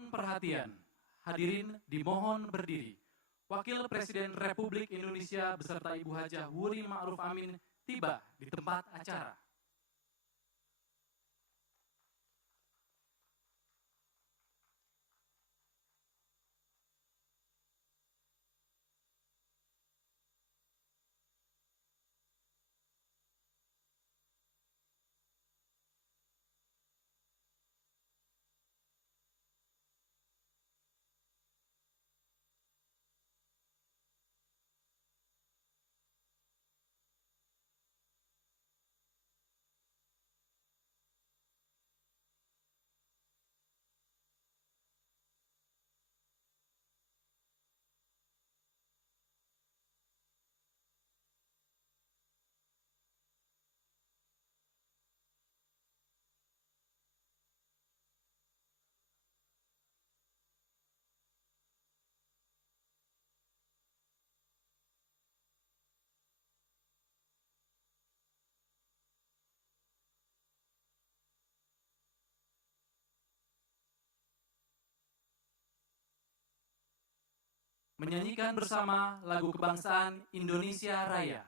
Mohon perhatian, hadirin dimohon berdiri. Wakil Presiden Republik Indonesia beserta Ibu Hajah Wuri Ma'ruf Amin tiba di tempat acara. Menyanyikan bersama lagu kebangsaan Indonesia Raya.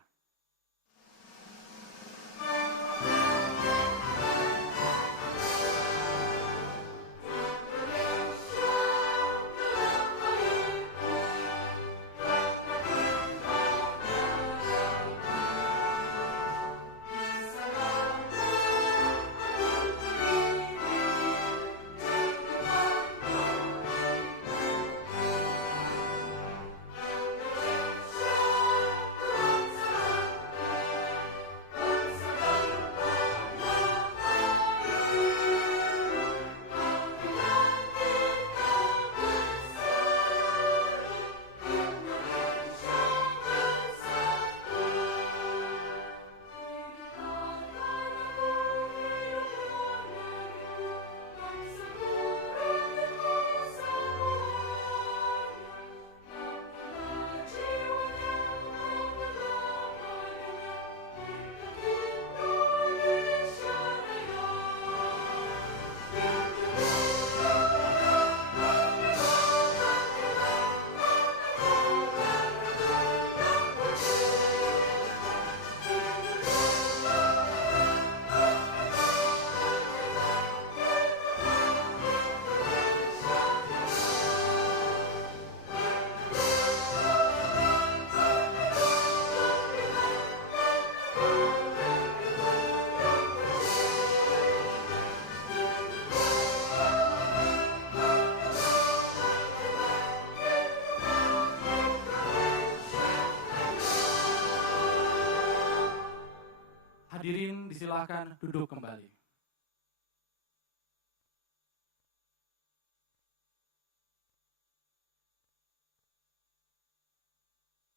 Hadirin disilakan duduk kembali.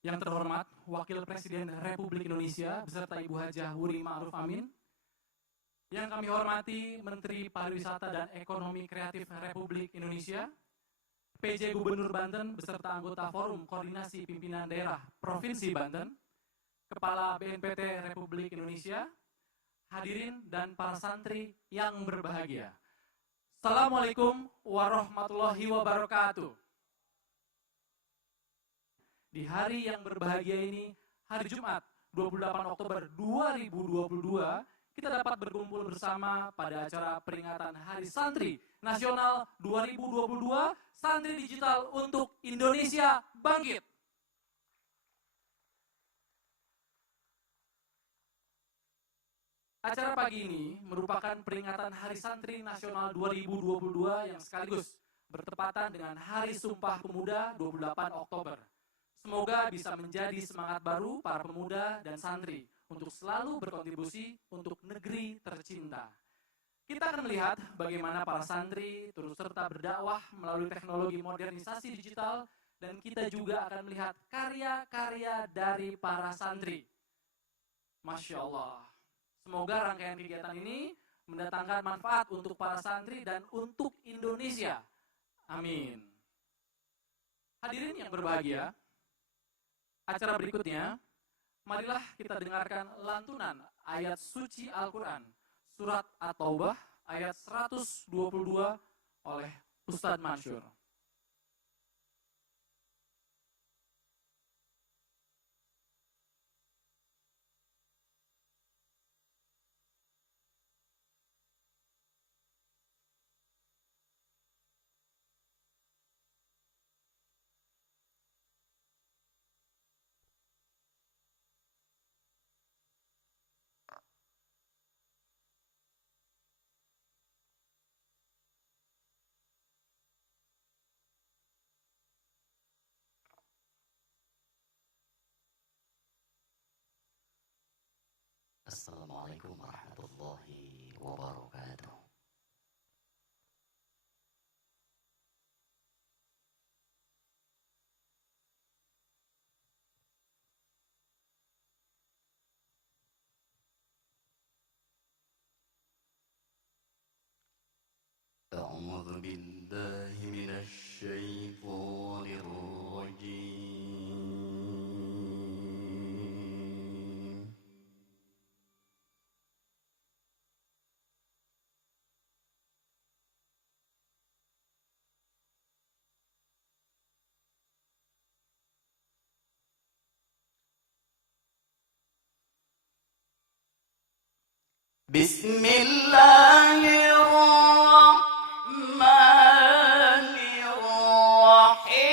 Yang terhormat Wakil Presiden Republik Indonesia beserta Ibu Hajah Wuri Ma'ruf Amin. Yang kami hormati Menteri Pariwisata dan Ekonomi Kreatif Republik Indonesia, PJ Gubernur Banten beserta anggota Forum Koordinasi Pimpinan Daerah Provinsi Banten, Kepala BNPT Republik Indonesia, hadirin dan para santri yang berbahagia. Assalamualaikum warahmatullahi wabarakatuh. Di hari yang berbahagia ini, hari Jumat 28 Oktober 2022, kita dapat berkumpul bersama pada acara peringatan Hari Santri Nasional 2022, Santri Digital untuk Indonesia Bangkit. Acara pagi ini merupakan peringatan Hari Santri Nasional 2022 yang sekaligus bertepatan dengan Hari Sumpah Pemuda 28 Oktober. Semoga bisa menjadi semangat baru para pemuda dan santri untuk selalu berkontribusi untuk negeri tercinta. Kita akan melihat bagaimana para santri turut serta berdakwah melalui teknologi modernisasi digital, dan kita juga akan melihat karya-karya dari para santri. Masya Allah. Semoga rangkaian kegiatan ini mendatangkan manfaat untuk para santri dan untuk Indonesia. Amin. Hadirin yang berbahagia, acara berikutnya, marilah kita dengarkan lantunan ayat suci Al-Quran, surat At-Taubah ayat 122 oleh Ustadz Mansur. Assalamualaikum warahmatullahi wabarakatuh. أعوذ بالله من الشيطان الرجيم. بسم الله الرحمن الرحيم.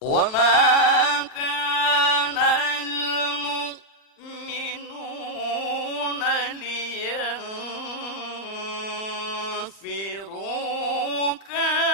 وما كان المؤمنون لينفروا كافة.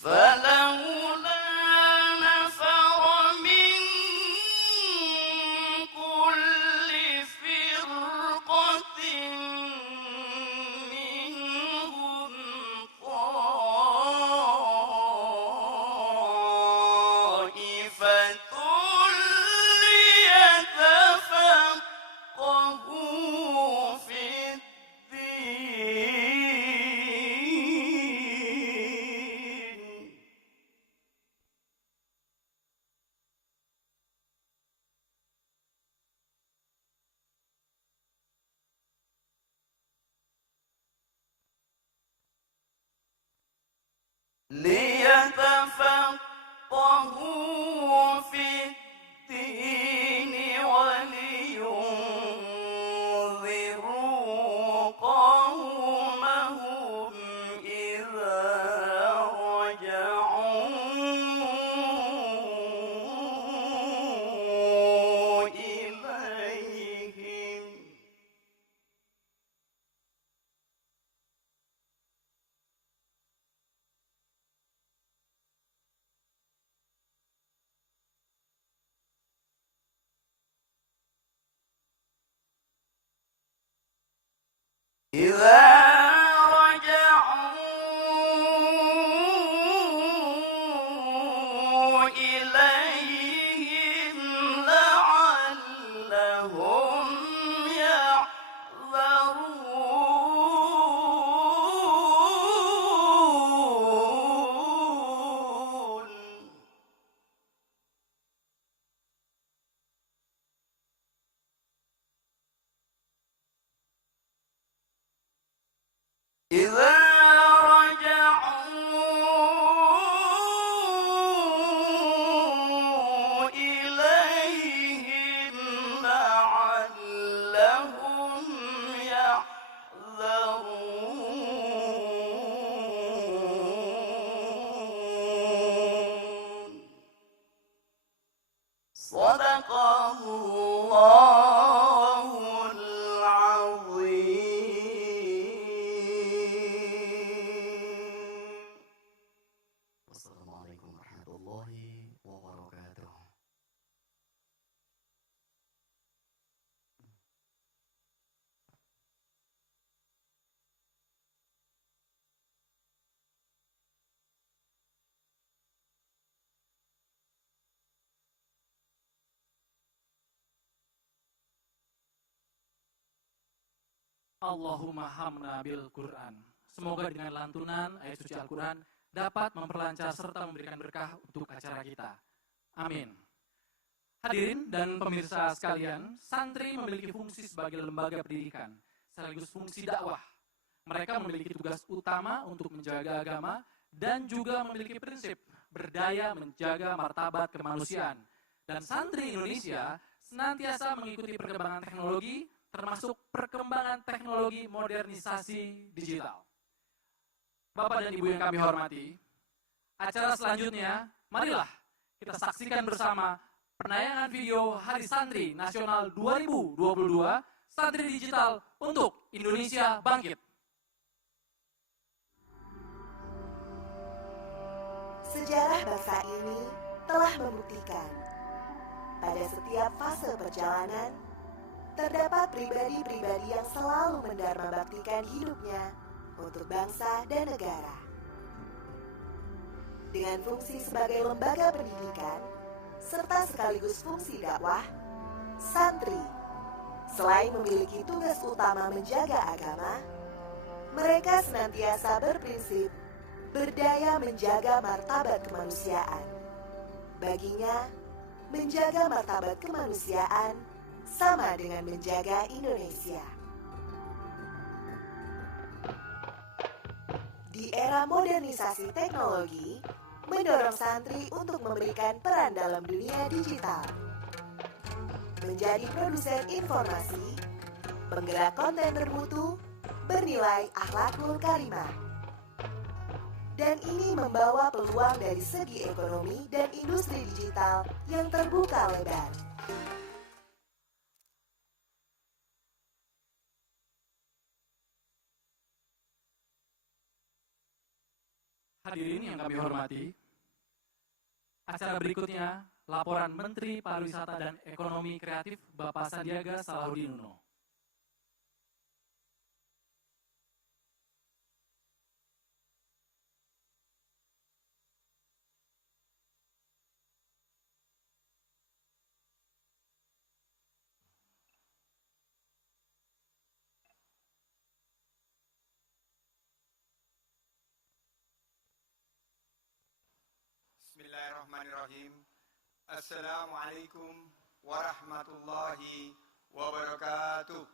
فلولا نفر من كل فرقة منهم طائفة ليتفقهوا في الدين. ليتفقهوا في الدين ولينذروا قومهم إذا رجعوا إليهم. إذا رجعوا إليهم لعلهم يحذرون. إذا رجعوا إليهم لعلهم يحذرون. صدق الله العظيم. Wassalamualaikum warahmatullahi wabarakatuh. Allahumma hamna bil Quran. Semoga dengan lantunan ayat suci Al-Quran dapat memperlancar serta memberikan berkah untuk acara kita. Amin. Hadirin dan pemirsa sekalian, santri memiliki fungsi sebagai lembaga pendidikan, sekaligus fungsi dakwah. Mereka memiliki tugas utama untuk menjaga agama dan juga memiliki prinsip berdaya menjaga martabat kemanusiaan. Dan santri Indonesia senantiasa mengikuti perkembangan teknologi, termasuk perkembangan teknologi modernisasi digital. Bapak dan Ibu yang kami hormati, acara selanjutnya, marilah kita saksikan bersama penayangan video Hari Santri Nasional 2022, Santri Digital untuk Indonesia Bangkit. Sejarah bangsa ini telah membuktikan pada setiap fase perjalanan terdapat pribadi-pribadi yang selalu mendharmabaktikan hidupnya untuk bangsa dan negara. Dengan fungsi sebagai lembaga pendidikan serta sekaligus fungsi dakwah, santri selain memiliki tugas utama menjaga agama, mereka senantiasa berprinsip berdaya menjaga martabat kemanusiaan. Baginya, menjaga martabat kemanusiaan sama dengan menjaga Indonesia. Di era modernisasi teknologi, mendorong santri untuk memberikan peran dalam dunia digital. Menjadi produsen informasi, penggerak konten bermutu, bernilai akhlakul karimah. Dan ini membawa peluang dari segi ekonomi dan industri digital yang terbuka lebar. Hadirin yang kami hormati, acara berikutnya laporan Menteri Pariwisata dan Ekonomi Kreatif Bapak Sandiaga Salahuddin Uno. Bismillahirrahmanirrahim. Assalamualaikum warahmatullahi wabarakatuh.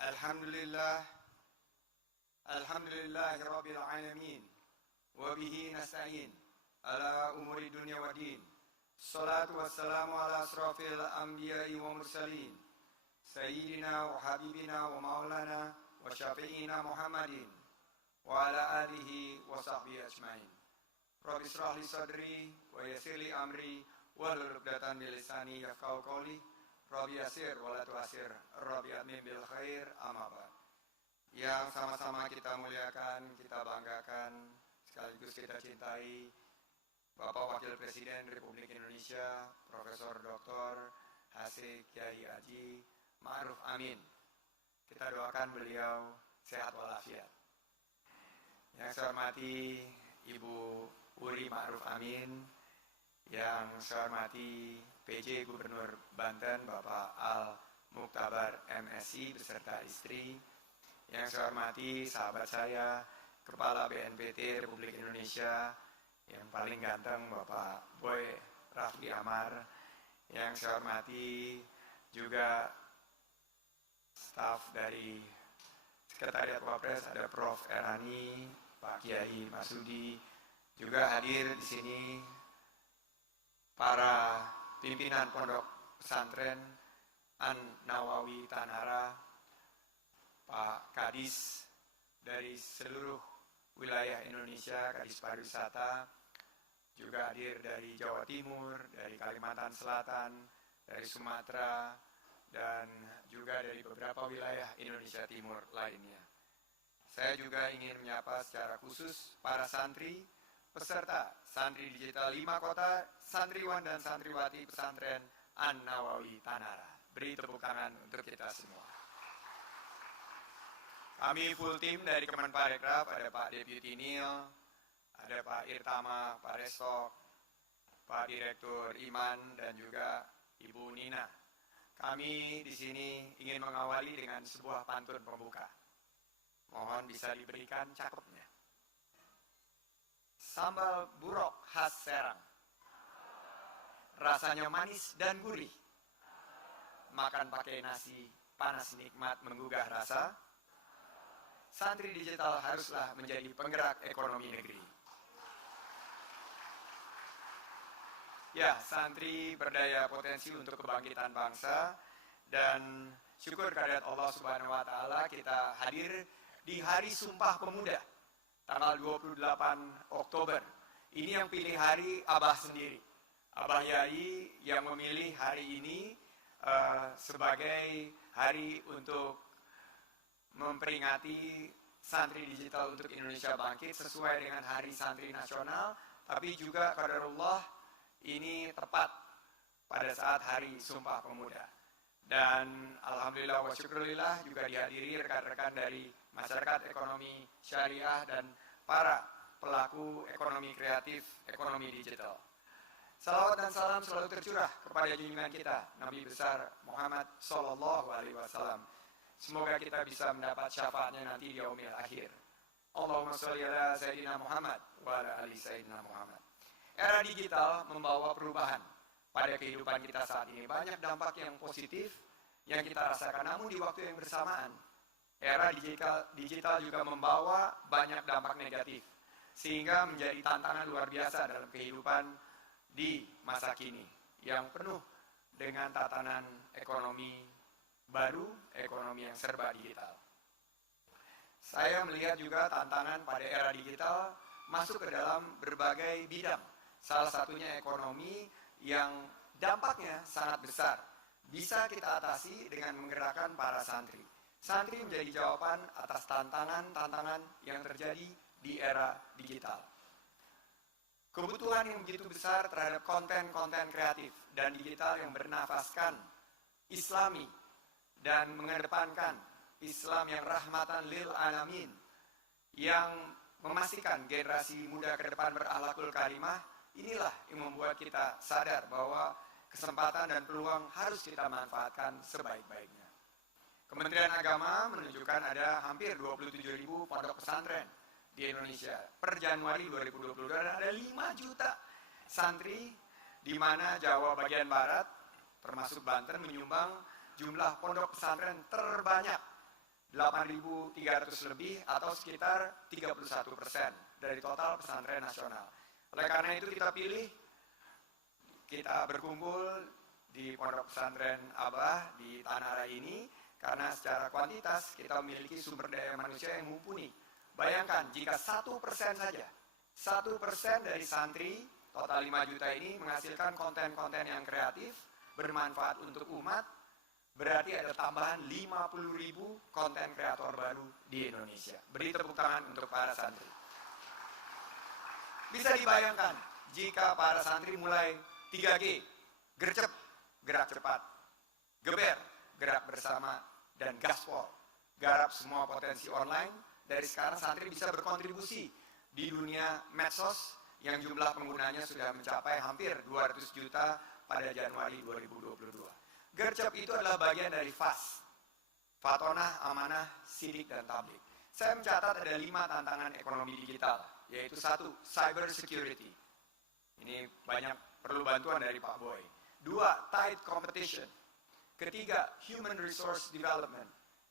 Alhamdulillah, alhamdulillahi rabbil alamin, wa bihi nasta'in ala umuri dunya wa din. Salatu wassalamu ala asrafil anbiya'i wa mursalin, sayyidina wa habibina wa maulana wa syafi'ina Muhammadin wa ala alihi wa sahbihi ajmain. Rabbi israh li sadri wa yassir li amri wahlul 'uqdatam min lisani yafqahu qawli. Rabbi yassir wa la tu'assir, Rabbi atmim bil khair, amma ba'd. Yang sama-sama kita muliakan, kita banggakan, sekaligus kita cintai Bapak Wakil Presiden Republik Indonesia Profesor Dr. H.C. Kiai Haji Ma'ruf Amin. Kita doakan beliau sehat walafiat. Yang saya hormati Ibu Uri Ma'ruf Amin, yang saya hormati PJ Gubernur Banten Bapak Al Muktabar MSI beserta istri, yang saya hormati sahabat saya Kepala BNPT Republik Indonesia yang paling ganteng Bapak Boy Rafli Amar, yang saya hormati juga staf dari Sekretariat Wapres, ada Prof. Erani, Pak Kiai Masudi, juga hadir di sini para pimpinan Pondok Pesantren An Nawawi Tanara, Pak Kadis dari seluruh wilayah Indonesia, Kadis Pariwisata, juga hadir dari Jawa Timur, dari Kalimantan Selatan, dari Sumatera, dan juga dari beberapa wilayah Indonesia Timur lainnya. Saya juga ingin menyapa secara khusus para santri, peserta Santri Digital 5 Kota, santriwan dan santriwati pesantren An Nawawi Tanara. Beri tepuk tangan untuk kita semua. Kami full tim dari Kemenparekraf, ada Pak Deputi Nil, ada Pak Irtama, Pak Restok, Pak Direktur Iman, dan juga Ibu Nina. kami di sini ingin mengawali dengan sebuah pantun pembuka. Mohon bisa diberikan cakepnya. Sambal burok khas Serang. Rasanya manis dan gurih. Makan pakai nasi, panas nikmat menggugah rasa. Santri digital haruslah menjadi penggerak ekonomi negeri. Ya, santri berdaya potensi untuk kebangkitan bangsa, dan syukur kehadirat Allah Subhanahu wa taala kita hadir di Hari Sumpah Pemuda tanggal 28 Oktober. Ini yang pilih hari Abah sendiri. Abah Yai yang memilih hari ini sebagai hari untuk memperingati santri digital untuk Indonesia bangkit sesuai dengan Hari Santri Nasional, tapi juga qadarullah ini tepat pada saat Hari Sumpah Pemuda. Dan alhamdulillah wa syukurillah juga dihadiri rekan-rekan dari masyarakat ekonomi syariah dan para pelaku ekonomi kreatif, ekonomi digital. Salawat dan salam selalu tercurah kepada junjungan kita, Nabi besar Muhammad Sallallahu Alaihi Wasallam. Semoga kita bisa mendapat syafaatnya nanti di yaumil akhir. Allahumma sholli ala Sayyidina Muhammad wa ala ali Sayyidina Muhammad. Era digital membawa perubahan pada kehidupan kita saat ini. Banyak dampak yang positif yang kita rasakan, namun di waktu yang bersamaan, era digital juga membawa banyak dampak negatif, sehingga menjadi tantangan luar biasa dalam kehidupan di masa kini, yang penuh dengan tatanan ekonomi baru, ekonomi yang serba digital. Saya melihat juga tantangan pada era digital masuk ke dalam berbagai bidang. Salah satunya ekonomi yang dampaknya sangat besar. Bisa kita atasi dengan menggerakkan para santri. Santri menjadi jawaban atas tantangan-tantangan yang terjadi di era digital. Kebutuhan yang begitu besar terhadap konten-konten kreatif dan digital yang bernafaskan Islami dan mengedepankan Islam yang rahmatan lil alamin, yang memastikan generasi muda ke depan berakhlakul karimah. Inilah yang membuat kita sadar bahwa kesempatan dan peluang harus kita manfaatkan sebaik-baiknya. Kementerian Agama menunjukkan ada hampir 27.000 pondok pesantren di Indonesia. Per Januari 2022 ada 5 juta santri, di mana Jawa bagian barat termasuk Banten menyumbang jumlah pondok pesantren terbanyak, 8.300 lebih atau sekitar 31% dari total pesantren nasional. Oleh karena itu kita pilih, kita berkumpul di pondok pesantren Abah di Tanah Raya ini karena secara kuantitas kita memiliki sumber daya manusia yang mumpuni. Bayangkan jika 1% saja, 1% dari santri total 5 juta ini menghasilkan konten-konten yang kreatif, bermanfaat untuk umat, berarti ada tambahan 50.000 konten kreator baru di Indonesia. Beri tepuk tangan untuk para santri. Bisa dibayangkan jika para santri mulai 3G, gercep, gerak cepat, geber, gerak bersama, dan gaspol, garap semua potensi online. Dari sekarang santri bisa berkontribusi di dunia medsos yang jumlah penggunanya sudah mencapai hampir 200 juta pada Januari 2022. Gercep itu adalah bagian dari FAS, Fatonah, Amanah, Sidik, dan Tablik. Saya mencatat ada 5 tantangan ekonomi digital, yaitu 1, cyber security. Ini banyak perlu bantuan dari Pak Boy. 2, tight competition. Ketiga, human resource development.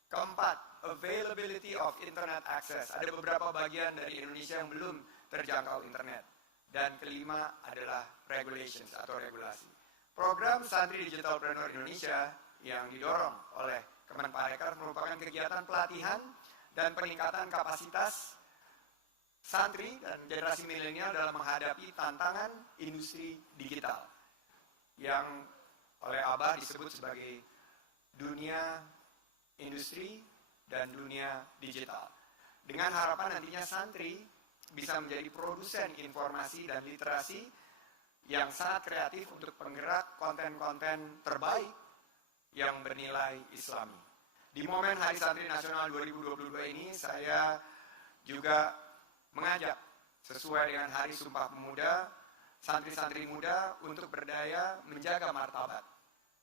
Keempat, availability of internet access. Ada beberapa bagian dari Indonesia yang belum terjangkau internet. Dan kelima adalah regulations atau regulasi. Program Santri Digitalpreneur Indonesia yang didorong oleh Kemenparekraf merupakan kegiatan pelatihan dan peningkatan kapasitas santri dan generasi milenial dalam menghadapi tantangan industri digital yang oleh Abah disebut sebagai dunia industri dan dunia digital. Dengan harapan nantinya santri bisa menjadi produsen informasi dan literasi yang sangat kreatif untuk penggerak konten-konten terbaik yang bernilai Islami. Di momen Hari Santri Nasional 2022 ini saya juga mengajak sesuai dengan Hari Sumpah Pemuda, santri-santri muda untuk berdaya menjaga martabat,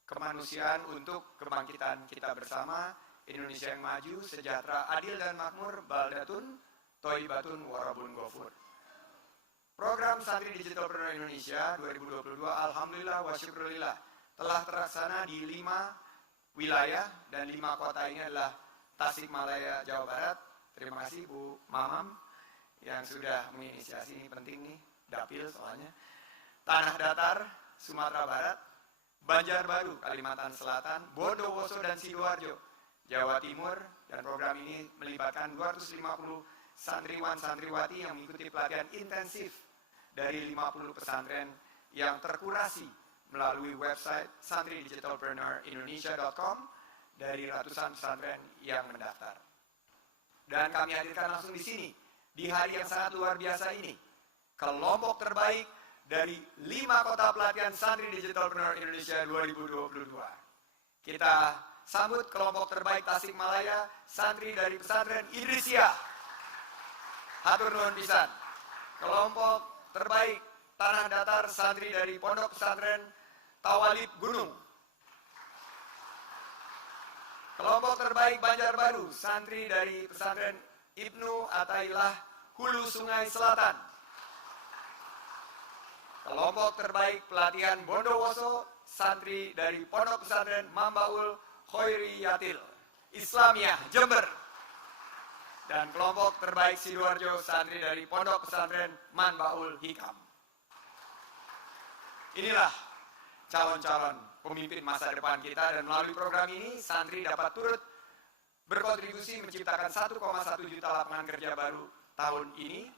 kemanusiaan untuk kebangkitan kita bersama, Indonesia yang maju, sejahtera, adil dan makmur, baldatun, toibatun, warabun gofur. Program Santri Digitalpreneur Indonesia 2022, alhamdulillah wa syukurillah, telah terlaksana di 5 wilayah dan 5 kota ini adalah Tasikmalaya, Jawa Barat. Terima kasih Bu Mamam yang sudah menginisiasi, ini penting nih, dapil soalnya. Tanah Datar, Sumatera Barat, Banjarbaru, Kalimantan Selatan, Bondowoso dan Sidoarjo, Jawa Timur, dan program ini melibatkan 250 santriwan santriwati yang mengikuti pelatihan intensif dari 50 pesantren yang terkurasi melalui website santridigitalpreneurindonesia.com dari ratusan pesantren yang mendaftar. Dan kami hadirkan langsung di sini, di hari yang sangat luar biasa ini, kelompok terbaik dari 5 kota pelatihan Santri Digitalpreneur Indonesia 2022. Kita sambut kelompok terbaik Tasikmalaya, santri dari pesantren Idrisia. Hatur nuhun pisan. Kelompok terbaik Tanah Datar, santri dari Pondok Pesantren Tawalib Gunung. Kelompok terbaik Banjarbaru, santri dari pesantren Ibnu Athaillah Hulu Sungai Selatan. Kelompok terbaik pelatihan Bondowoso, santri dari Pondok Pesantren Mambaul Khoiriyatil Islamiyah Jember. Dan kelompok terbaik Sidoarjo, santri dari Pondok Pesantren Manbaul Hikam. Inilah calon-calon pemimpin masa depan kita, dan melalui program ini santri dapat turut berkontribusi menciptakan 1,1 juta lapangan kerja baru tahun ini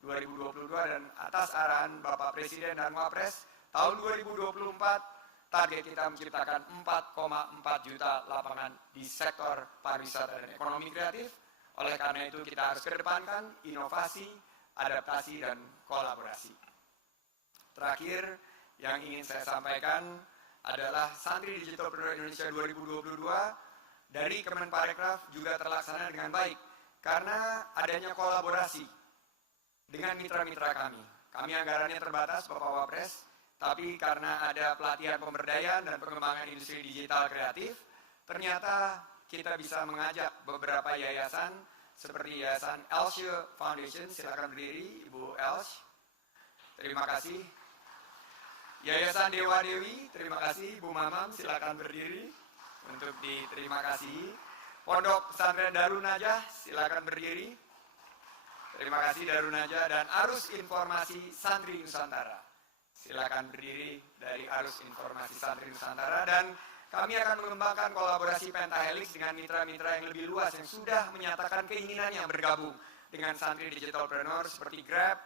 2022, dan atas arahan Bapak Presiden dan Wapres tahun 2024 target kita menciptakan 4,4 juta lapangan di sektor pariwisata dan ekonomi kreatif. Oleh karena itu kita harus kedepankan inovasi, adaptasi, dan kolaborasi. Terakhir yang ingin saya sampaikan adalah Santri Digitalpreneur Indonesia 2022 dari Kemenparekraf juga terlaksana dengan baik karena adanya kolaborasi dengan mitra-mitra kami. Kami anggarannya terbatas, Bapak Wapres, tapi karena ada pelatihan pemberdayaan dan pengembangan industri digital kreatif, ternyata kita bisa mengajak beberapa yayasan seperti Yayasan Elshe Foundation, silakan berdiri Ibu Elsh. Terima kasih. Yayasan Dewa Dewi, terima kasih. Bu Mamam, silakan berdiri untuk diterima kasih. Pondok Pesantren Darun Najah, silakan berdiri. Terima kasih Darun Najah. Dan Arus Informasi Santri Nusantara, silakan berdiri dari Arus Informasi Santri Nusantara. Dan kami akan mengembangkan kolaborasi Pentahelix dengan mitra-mitra yang lebih luas yang sudah menyatakan keinginannya bergabung dengan Santri Digitalpreneur seperti Grab,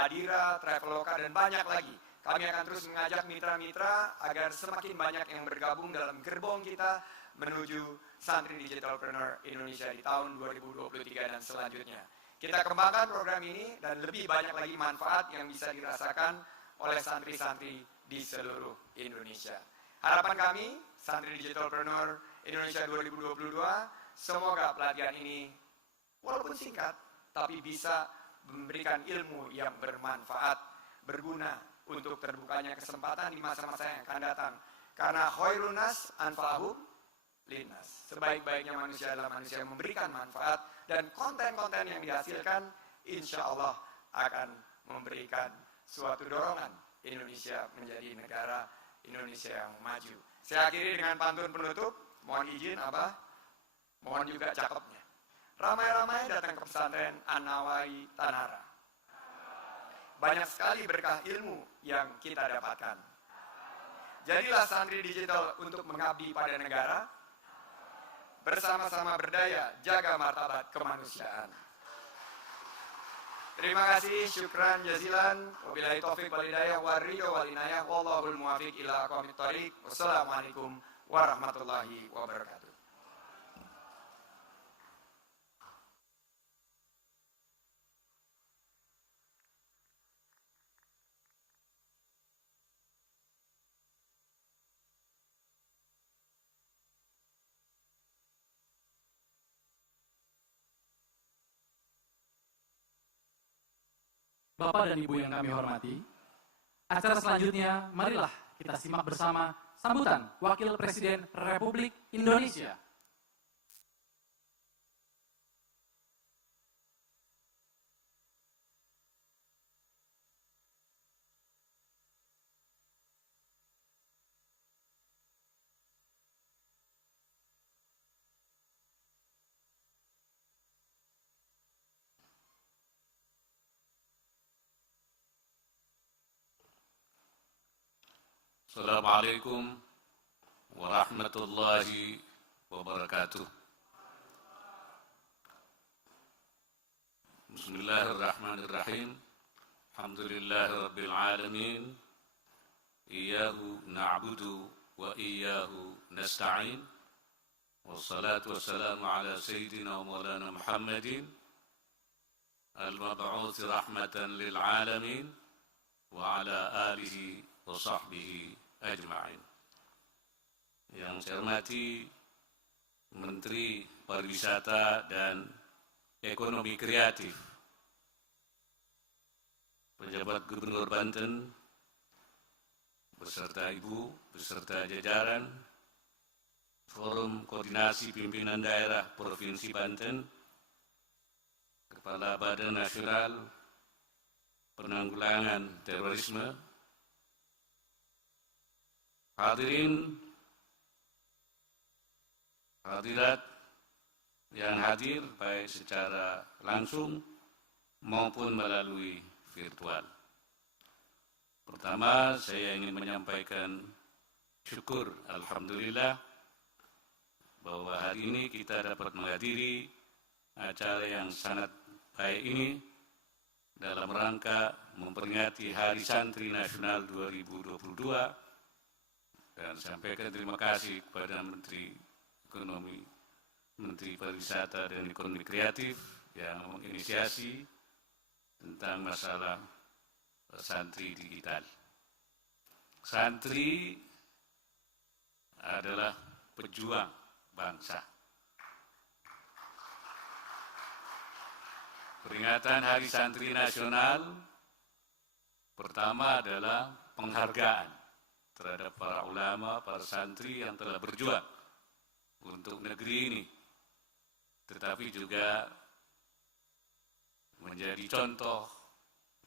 Adira, Traveloka, dan banyak lagi. Kami akan terus mengajak mitra-mitra agar semakin banyak yang bergabung dalam gerbong kita menuju Santri Digitalpreneur Indonesia di tahun 2023 dan selanjutnya. Kita kembangkan program ini dan lebih banyak lagi manfaat yang bisa dirasakan oleh santri-santri di seluruh Indonesia. Harapan kami, Santri Digitalpreneur Indonesia 2022, semoga pelatihan ini walaupun singkat, tapi bisa memberikan ilmu yang bermanfaat, berguna untuk terbukanya kesempatan di masa-masa yang akan datang. Karena khairun nas anfa'uhum linnas. Sebaik-baiknya manusia adalah manusia yang memberikan manfaat, dan konten-konten yang dihasilkan insya Allah akan memberikan suatu dorongan Indonesia menjadi negara Indonesia yang maju. Saya akhiri dengan pantun penutup. Mohon izin Abah, mohon juga cakepnya. Ramai-ramai datang ke pesantren An-Nawawi Tanara. Banyak sekali berkah ilmu yang kita dapatkan. Jadilah santri digital untuk mengabdi pada negara. Bersama-sama berdaya, jaga martabat kemanusiaan. Terima kasih, syukran jazilan. Wabillahi taufiq wal hidayah warriyo wal inayah wallahul muwafiq ila aqwamit thoriq. Wassalamualaikum warahmatullahi wabarakatuh. Bapak dan Ibu yang kami hormati, acara selanjutnya marilah kita simak bersama Sambutan Wakil Presiden Republik Indonesia. Assalamualaikum warahmatullahi wabarakatuh. Bismillahirrahmanirrahim. Alhamdulillahirabbil alamin. Iyyahu na'budu wa iyyahu nasta'in. Wassalatu wassalamu ala sayyidina wa maulana Muhammadin al-mab'uts rahmatan lil alamin wa ala alihi wa sahbihi ajma'in. Yang saya hormati Menteri Pariwisata dan Ekonomi Kreatif, pejabat Gubernur Banten, beserta Ibu, beserta jajaran, Forum Koordinasi Pimpinan Daerah Provinsi Banten, Kepala Badan Nasional Penanggulangan Terorisme, hadirin, hadirat yang hadir baik secara langsung maupun melalui virtual. Pertama, saya ingin menyampaikan syukur alhamdulillah bahwa hari ini kita dapat menghadiri acara yang sangat baik ini dalam rangka memperingati Hari Santri Nasional 2022. Dan sampaikan terima kasih kepada Menteri Ekonomi, Menteri Pariwisata dan Ekonomi Kreatif yang menginisiasi tentang masalah santri digital. Santri adalah pejuang bangsa. Peringatan Hari Santri Nasional pertama adalah penghargaan terhadap para ulama, para santri yang telah berjuang untuk negeri ini, tetapi juga menjadi contoh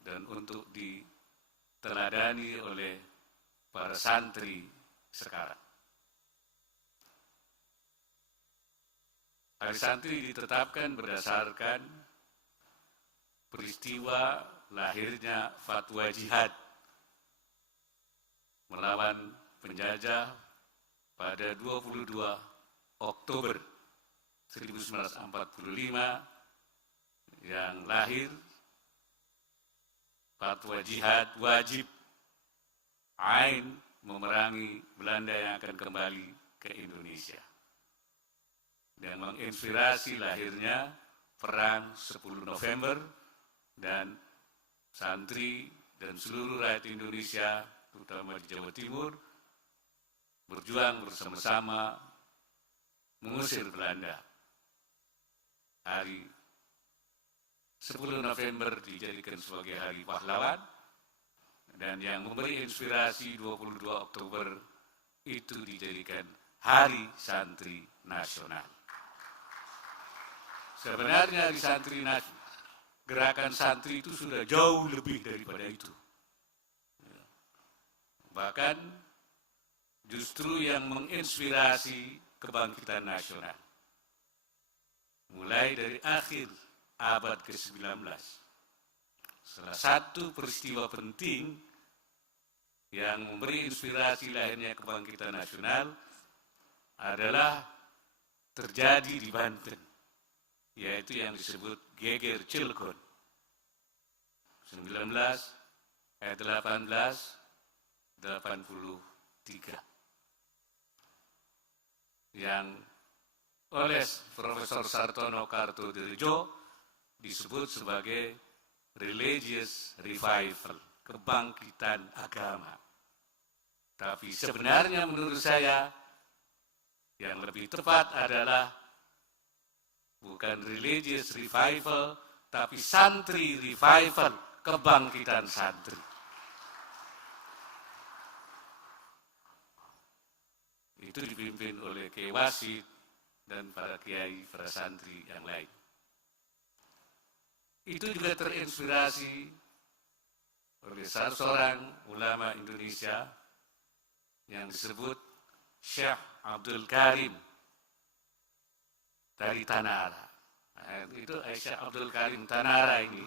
dan untuk diteladani oleh para santri sekarang. Hari Santri ditetapkan berdasarkan peristiwa lahirnya fatwa jihad melawan penjajah pada 22 Oktober 1945 yang lahir fatwa jihad wajib ain memerangi Belanda yang akan kembali ke Indonesia dan menginspirasi lahirnya Perang 10 November, dan santri dan seluruh rakyat Indonesia terutama di Jawa Timur, berjuang bersama-sama mengusir Belanda. Hari 10 November dijadikan sebagai hari pahlawan, dan yang memberi inspirasi 22 Oktober itu dijadikan Hari Santri Nasional. Sebenarnya Hari Santri Nasional, gerakan santri itu sudah jauh lebih daripada itu. Bahkan justru yang menginspirasi kebangkitan nasional. Mulai dari akhir abad ke-19. Salah satu peristiwa penting yang memberi inspirasi lahirnya kebangkitan nasional adalah terjadi di Banten, yaitu yang disebut Geger Cilegon 1983 yang oleh Profesor Sartono Kartodirijo disebut sebagai religious revival, kebangkitan agama. Tapi sebenarnya menurut saya yang lebih tepat adalah bukan religious revival, tapi santri revival, kebangkitan santri. itu dipimpin oleh Kiai Wasid dan para kiai, para santri yang lain. Itu juga terinspirasi oleh salah seorang ulama Indonesia yang disebut Syekh Abdul Karim dari Tanara. Nah, itu Syekh Abdul Karim Tanara ini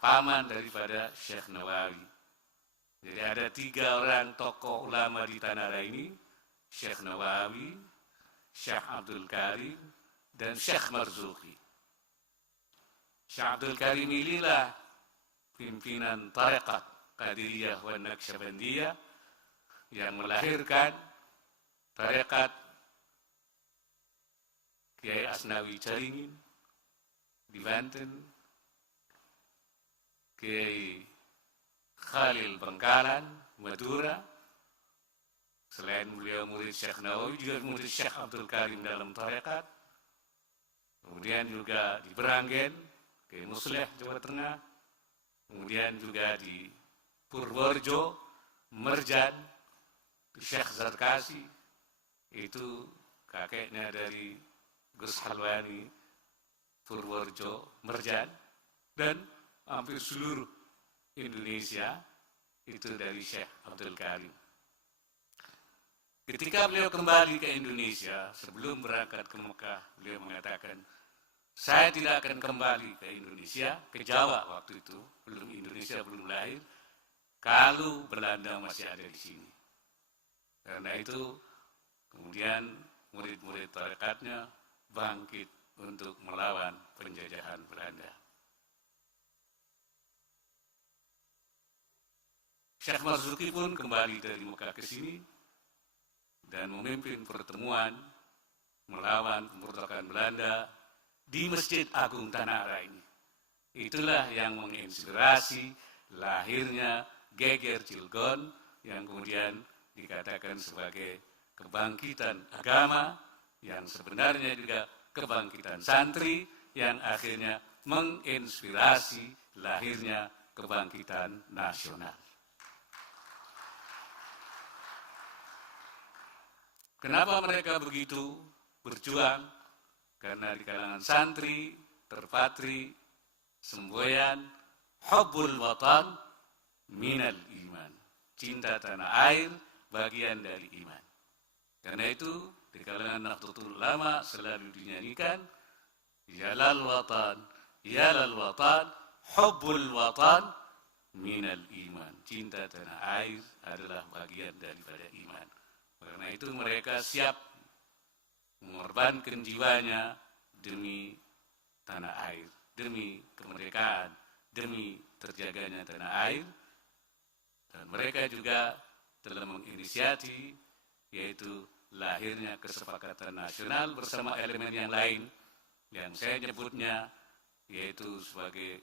paman daripada Syekh Nawawi. Jadi ada 3 orang tokoh ulama di Tanara ini, Syekh Nawawi, Syekh Abdul Karim, dan Syekh Marzuki. Syekh Abdul Karim inilah pimpinan Tarekat Qadiriyah wa Naqsyabandiyah yang melahirkan Tarekat Kiai Asnawi Caringin di Banten, Kiai Khalil Bangkalan, Madura. Selain beliau murid Syekh Nawawi, juga murid Syekh Abdul Karim dalam tarekat. Kemudian juga di Beranggen, Kiai Musleh, Jawa Tengah. Kemudian juga di Purworejo, Merjan, Syekh Zarkasi. Itu kakeknya dari Gus Halwani, Purworejo, Merjan. Dan hampir seluruh Indonesia itu dari Syekh Abdul Karim. Ketika beliau kembali ke Indonesia, sebelum berangkat ke Mekah, beliau mengatakan, saya tidak akan kembali ke Indonesia, ke Jawa waktu itu, Indonesia belum lahir, kalau Belanda masih ada di sini. Karena itu, kemudian murid-murid tarekatnya bangkit untuk melawan penjajahan Belanda. Syekh Marzuki pun kembali dari Mekah ke sini dan memimpin pertemuan melawan pemberontakan Belanda di Masjid Agung Tanara ini. Itulah yang menginspirasi lahirnya Geger Cilegon yang kemudian dikatakan sebagai kebangkitan agama yang sebenarnya juga kebangkitan santri yang akhirnya menginspirasi lahirnya kebangkitan nasional. Kenapa mereka begitu berjuang? Karena di kalangan santri, terpatri, semboyan, hubbul watan minal iman. Cinta tanah air bagian dari iman. Karena itu di kalangan Nahdlatul Ulama selalu dinyanyikan yalal watan, hubbul watan minal iman. Cinta tanah air adalah bagian daripada iman. Karena itu mereka siap mengorbankan jiwanya demi tanah air, demi kemerdekaan, demi terjaganya tanah air. Dan mereka juga telah menginisiasi yaitu lahirnya kesepakatan nasional bersama elemen yang lain yang saya nyebutnya yaitu sebagai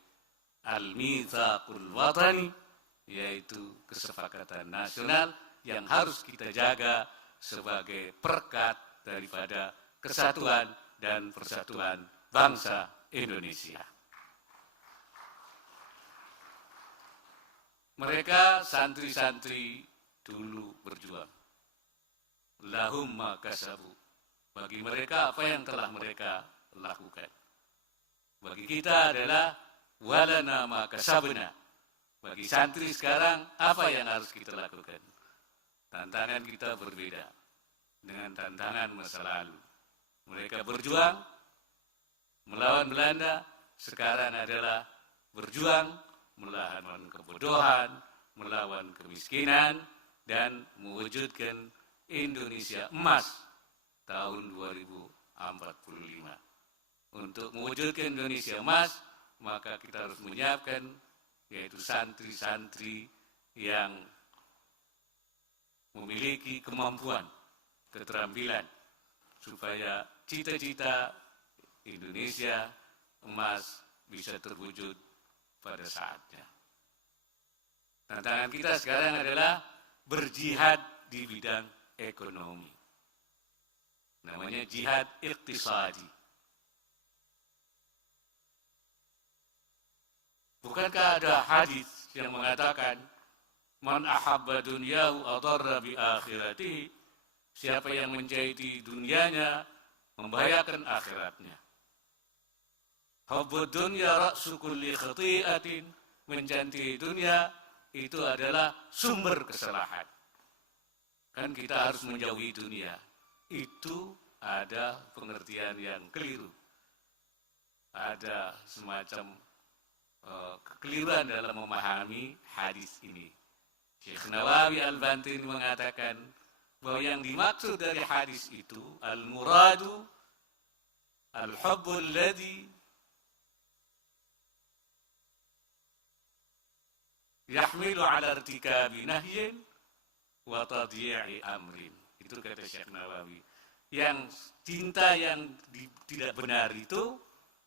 Al-Mitsaqul Watani, yaitu kesepakatan nasional yang harus kita jaga sebagai perekat daripada kesatuan dan persatuan bangsa Indonesia. Mereka santri-santri dulu berjuang. Lahum ma kasabu. Bagi mereka apa yang telah mereka lakukan. Bagi kita adalah walana ma kasabna. Bagi santri sekarang apa yang harus kita lakukan? Tantangan kita berbeda dengan tantangan masa lalu. Mereka berjuang melawan Belanda, sekarang adalah berjuang melawan kebodohan, melawan kemiskinan, dan mewujudkan Indonesia emas tahun 2045. Untuk mewujudkan Indonesia emas, maka kita harus menyiapkan yaitu santri-santri yang memiliki kemampuan, keterampilan, supaya cita-cita Indonesia emas bisa terwujud pada saatnya. Tantangan kita sekarang adalah berjihad di bidang ekonomi. Namanya jihad iqtisadi. Bukankah ada hadis yang mengatakan man ahabba dunyahu adarra bi akhiratihi, Siapa yang menjahiti dunianya, membahayakan akhiratnya. Hubbud dunya ra'su kulli khati'atin, mencintai dunia itu adalah sumber kesalahan. Kan kita harus menjauhi dunia. Itu ada pengertian yang keliru. Ada semacam kekeliruan dalam memahami hadis ini. Syekh Nawawi Al-Bantin mengatakan bahwa yang dimaksud dari hadis itu al-muradu al-hubbul ladzi yahmilu ala irtikabi nahyin wa tadyi'i amrin. Itu kata Syekh Nawawi. Yang cinta yang tidak benar itu,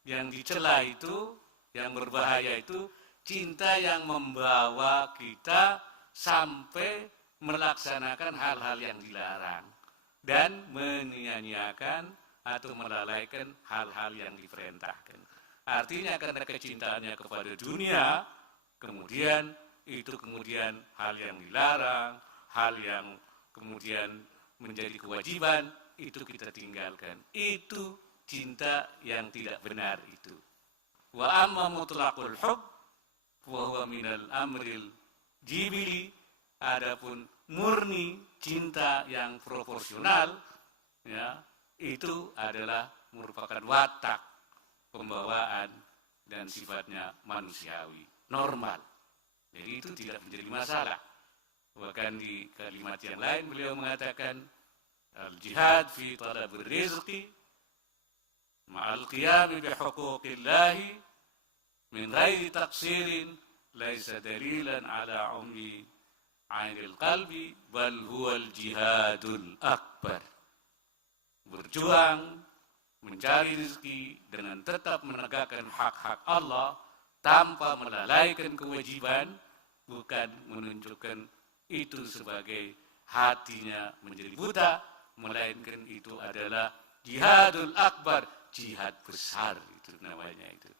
yang dicela itu, yang berbahaya itu, cinta yang membawa kita sampai melaksanakan hal-hal yang dilarang dan menyia-nyiakan atau melalaikan hal-hal yang diperintahkan. Artinya karena kecintaannya kepada dunia, kemudian hal yang dilarang, hal yang kemudian menjadi kewajiban, itu kita tinggalkan. Itu cinta yang tidak benar itu. Wa amma mutlaqul hubb wa huwa minal amril jibili, adapun murni cinta yang proporsional, ya, itu adalah merupakan watak pembawaan dan sifatnya manusiawi, normal. Jadi itu tidak menjadi masalah. Bahkan di kalimat yang lain beliau mengatakan al-jihad fi talabir rizqi ma'al qiyami bihuquqillahi min ghairi taqsirin laisa dalilan ala ummi ainil qalbi bal huwal jihadul akbar. Berjuang mencari rezeki dengan tetap menegakkan hak-hak Allah tanpa melalaikan kewajiban, bukan menunjukkan itu sebagai hatinya menjadi buta, melainkan itu adalah jihadul akbar, jihad besar itu namanya itu.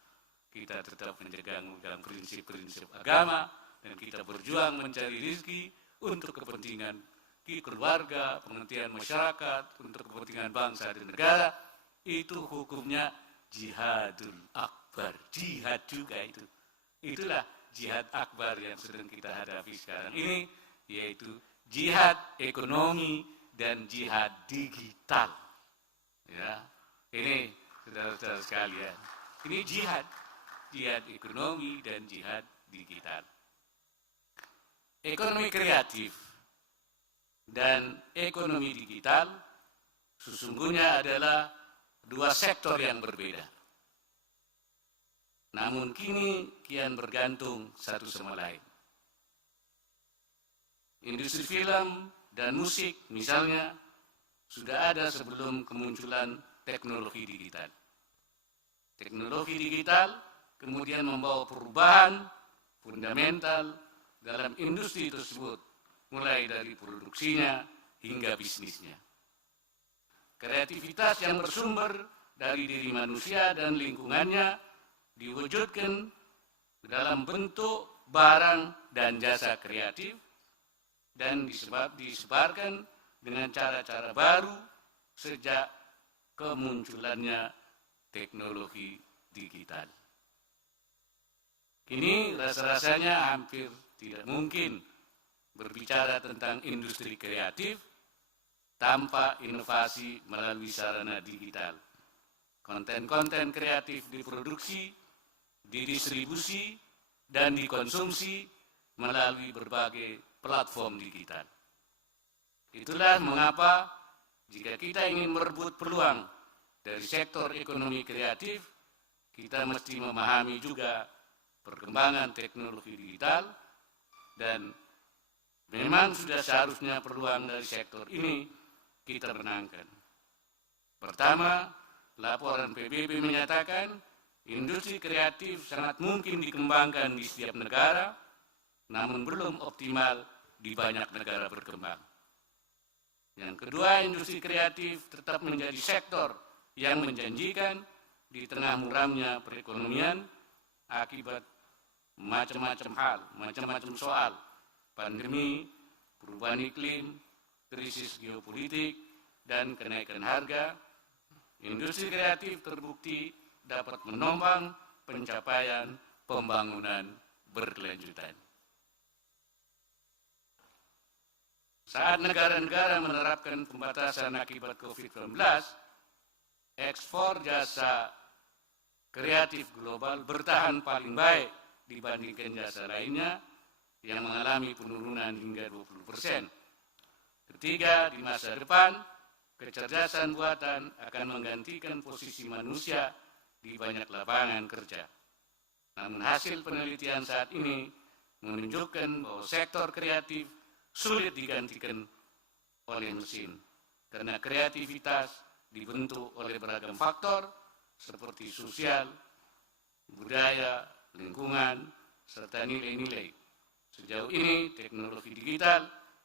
Kita tetap menjaga prinsip-prinsip agama dan kita berjuang mencari rezeki untuk kepentingan keluarga, pengertian masyarakat, untuk kepentingan bangsa dan negara. Itu hukumnya jihadul akbar, jihad juga itu. Itulah jihad akbar yang sedang kita hadapi sekarang ini, yaitu jihad ekonomi dan jihad digital. Ya, ini saudara-saudara sekalian, ini jihad ekonomi dan jihad digital. Ekonomi kreatif dan ekonomi digital sesungguhnya adalah dua sektor yang berbeda. Namun kini kian bergantung satu sama lain. Industri film dan musik misalnya sudah ada sebelum kemunculan teknologi digital. Teknologi digital kemudian membawa perubahan fundamental dalam industri tersebut, mulai dari produksinya hingga bisnisnya. Kreativitas yang bersumber dari diri manusia dan lingkungannya diwujudkan dalam bentuk barang dan jasa kreatif dan disebarkan dengan cara-cara baru sejak kemunculannya teknologi digital. Ini rasa-rasanya hampir tidak mungkin berbicara tentang industri kreatif tanpa inovasi melalui sarana digital. Konten-konten kreatif diproduksi, didistribusi, dan dikonsumsi melalui berbagai platform digital. Itulah mengapa jika kita ingin merebut peluang dari sektor ekonomi kreatif, kita mesti memahami juga perkembangan teknologi digital, dan memang sudah seharusnya peluang dari sektor ini kita menangkan. Pertama, laporan PBB menyatakan industri kreatif sangat mungkin dikembangkan di setiap negara, namun belum optimal di banyak negara berkembang. Yang kedua, industri kreatif tetap menjadi sektor yang menjanjikan di tengah muramnya perekonomian akibat macam-macam hal, macam-macam soal, pandemi, perubahan iklim, krisis geopolitik, dan kenaikan harga, industri kreatif terbukti dapat menopang pencapaian pembangunan berkelanjutan. Saat negara-negara menerapkan pembatasan akibat COVID-19, ekspor jasa kreatif global bertahan paling baik dibandingkan jasa lainnya yang mengalami penurunan hingga 20%. Ketiga, di masa depan, kecerdasan buatan akan menggantikan posisi manusia di banyak lapangan kerja. Namun hasil penelitian saat ini menunjukkan bahwa sektor kreatif sulit digantikan oleh mesin, karena kreativitas dibentuk oleh beragam faktor seperti sosial, budaya, lingkungan, serta nilai-nilai. Sejauh ini teknologi digital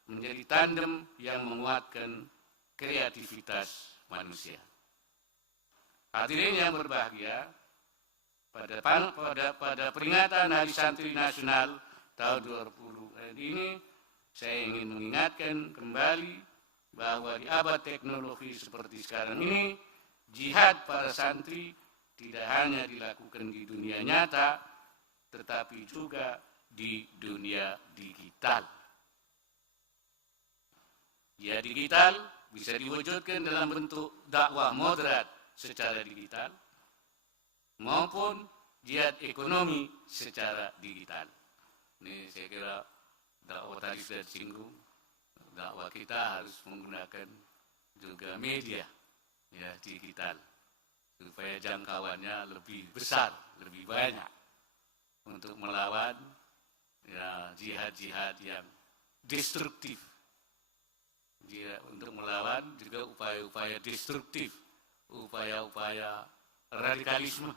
menjadi tandem yang menguatkan kreativitas manusia. Hadirin yang berbahagia, pada peringatan Hari Santri Nasional tahun 2020 ini, saya ingin mengingatkan kembali bahwa di abad teknologi seperti sekarang ini, jihad para santri tidak hanya dilakukan di dunia nyata, tetapi juga di dunia digital. Jihad digital bisa diwujudkan dalam bentuk dakwah moderat secara digital, maupun jihad ekonomi secara digital. Ini saya kira dakwah tadi sudah disinggung, dakwah kita harus menggunakan juga media ya digital supaya jangkauannya lebih besar, lebih banyak untuk melawan ya jihad-jihad yang destruktif, untuk melawan juga upaya-upaya destruktif, upaya-upaya radikalisme.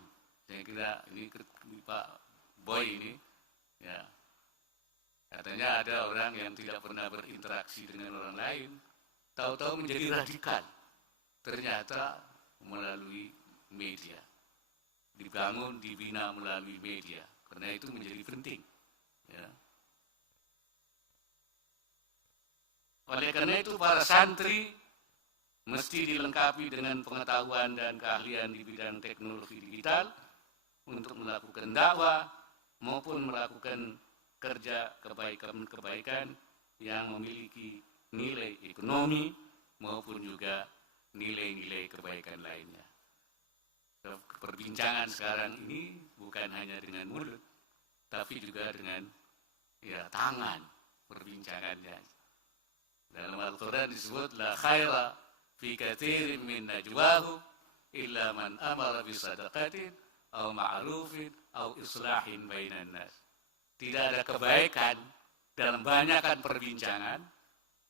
Saya kira ini Pak Boy ini ya, katanya ada orang yang tidak pernah berinteraksi dengan orang lain, tahu-tahu menjadi radikal. Ternyata melalui media, dibangun, dibina melalui media. Karena itu menjadi penting. Ya. Oleh karena itu para santri mesti dilengkapi dengan pengetahuan dan keahlian di bidang teknologi digital untuk melakukan dakwah maupun melakukan kerja kebaikan-kebaikan yang memiliki nilai ekonomi maupun juga nilai-nilai kebaikan lainnya. Perbincangan sekarang ini bukan hanya dengan mulut, tapi juga dengan ya tangan perbincangannya. Dalam Al-Quran disebut la khaira fi katsirin min najwahu illa man amara bi sadaqatin aw ma'rufin aw islahin bainan nas. Tidak ada kebaikan dalam banyakkan perbincangan,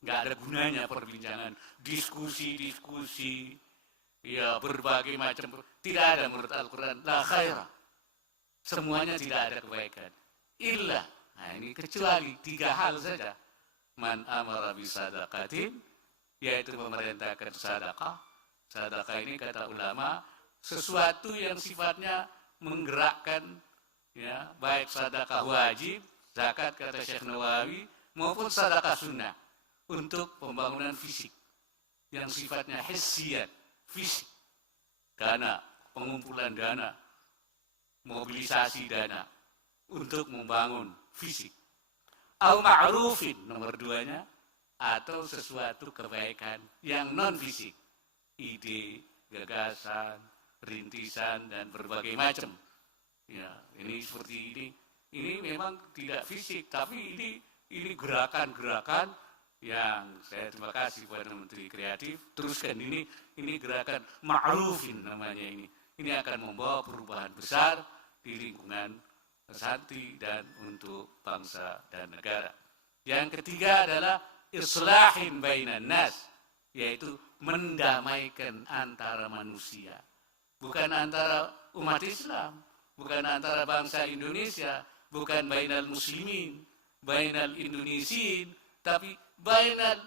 nggak ada gunanya perbincangan, diskusi, ya berbagai macam, tidak ada menurut Al-Quran, la khaira. Semuanya tidak ada kebaikan. Illa, nah ini kecuali 3 hal saja. Man amara bisadaqatin, yaitu memerintahkan sedekah. Sedekah ini kata ulama, sesuatu yang sifatnya menggerakkan, ya, baik sedekah wajib, zakat kata Syekh Nawawi, maupun sedekah sunnah untuk pembangunan fisik yang sifatnya hissiyat, fisik, dana, pengumpulan dana, mobilisasi dana untuk membangun fisik. Au ma'rufin, nomor 2-nya, atau sesuatu kebaikan yang non fisik, ide, gagasan, rintisan dan berbagai macam. Ya, ini seperti ini. Ini memang tidak fisik, tapi ini gerakan-gerakan yang saya terima kasih kepada Menteri Kreatif. Teruskan ini gerakan ma'rufin namanya ini. Ini akan membawa perubahan besar di lingkungan santri dan untuk bangsa dan negara. Yang ketiga adalah islahin bainan nas, yaitu mendamaikan antara manusia. Bukan antara umat Islam, bukan antara bangsa Indonesia, bukan bainal muslimin, bainal indonesiin, tapi bainal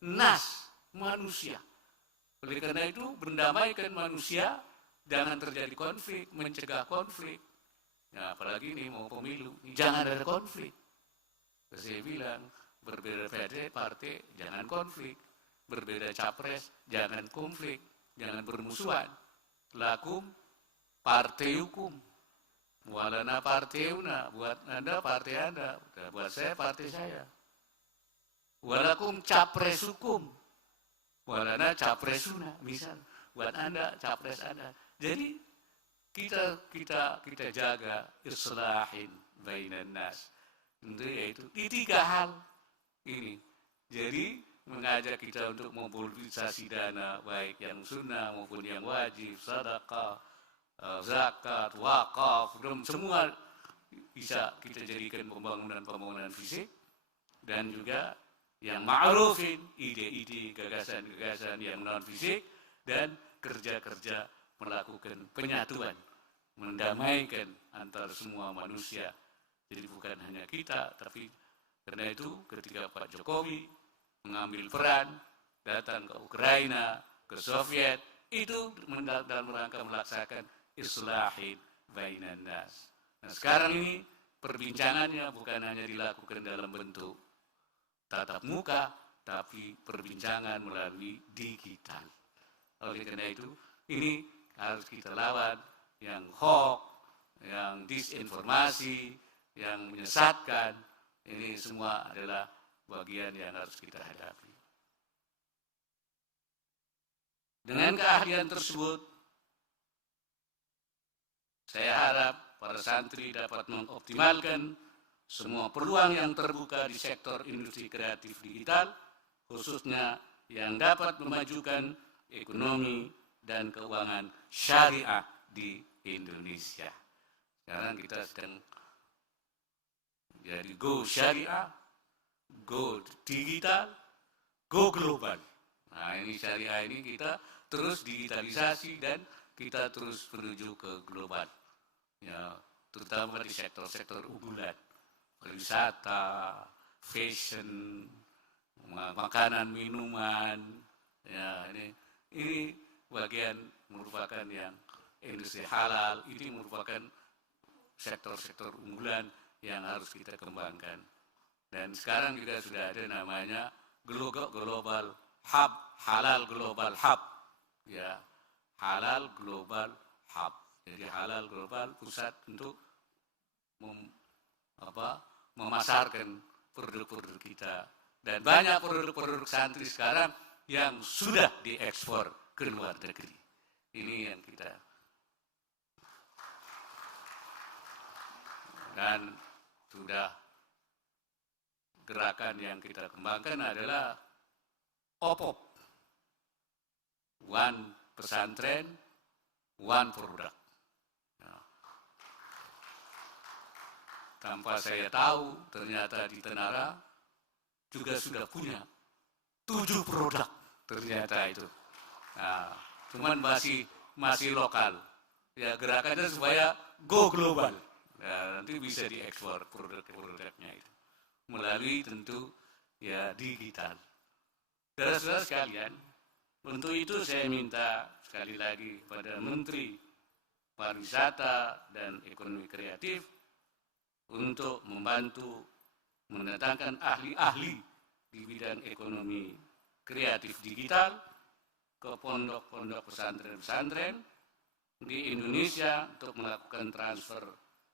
nas, manusia. Oleh karena itu, mendamaikan manusia, jangan terjadi konflik, mencegah konflik. Ya, apalagi ini mau pemilu, jangan ada konflik. Saya bilang, berbeda partai jangan konflik, berbeda capres jangan konflik, jangan bermusuhan. Lakum partai hukum, walana parteuna, buat Anda partai Anda, buat saya partai saya. Walakum capres hukum, walana capresuna, misal buat Anda capres Anda. Jadi kita jaga islahin bainan nas. Tentu yaitu di 3 hal ini. Jadi mengajak kita untuk memobilisasi dana baik yang sunnah maupun yang wajib, sedekah, zakat, wakaf, semua bisa kita jadikan pembangunan fisik, dan juga yang ma'rufin, ide-ide, gagasan-gagasan yang non fisik, dan kerja-kerja melakukan penyatuan, mendamaikan antara semua manusia. Jadi bukan hanya kita, tapi karena itu ketika Pak Jokowi mengambil peran, datang ke Ukraina, ke Soviet, itu dalam rangka melaksanakan islahin bainan nas. Nah sekarang ini perbincangannya bukan hanya dilakukan dalam bentuk tatap muka, tapi perbincangan melalui digital. Oleh karena itu, ini harus kita lawan yang hoax, yang disinformasi, yang menyesatkan. Ini semua adalah bagian yang harus kita hadapi. Dengan keahlian tersebut, saya harap para santri dapat mengoptimalkan semua peluang yang terbuka di sektor industri kreatif digital, khususnya yang dapat memajukan ekonomi dan keuangan syariah di Indonesia. Sekarang kita sedang jadi go syariah, go digital, go global. Nah ini syariah ini kita terus digitalisasi dan kita terus menuju ke global. Ya, terutama di sektor-sektor unggulan, pariwisata, fashion, makanan, minuman. Ya, ini bagian merupakan yang industri halal. Ini merupakan sektor-sektor unggulan yang harus kita kembangkan. Dan sekarang juga sudah ada namanya Global Hub, Halal Global Hub. Ya, Halal Global Hub. Jadi halal global, pusat untuk memasarkan produk-produk kita. Dan banyak produk-produk santri sekarang yang sudah diekspor ke luar negeri. Ini yang kita. Dan sudah gerakan yang kita kembangkan adalah OPOP, One Pesantren, One Product. Tanpa saya tahu, ternyata di Tenara juga sudah punya 7 produk ternyata itu. Nah, cuman masih lokal. Ya gerakannya supaya go global. Nah, nanti bisa diekspor produk-produknya itu melalui tentu ya digital. Saudara-saudara sekalian, untuk itu saya minta sekali lagi pada Menteri Pariwisata dan Ekonomi Kreatif untuk membantu mendatangkan ahli-ahli di bidang ekonomi kreatif digital ke pondok-pondok pesantren-pesantren di Indonesia untuk melakukan transfer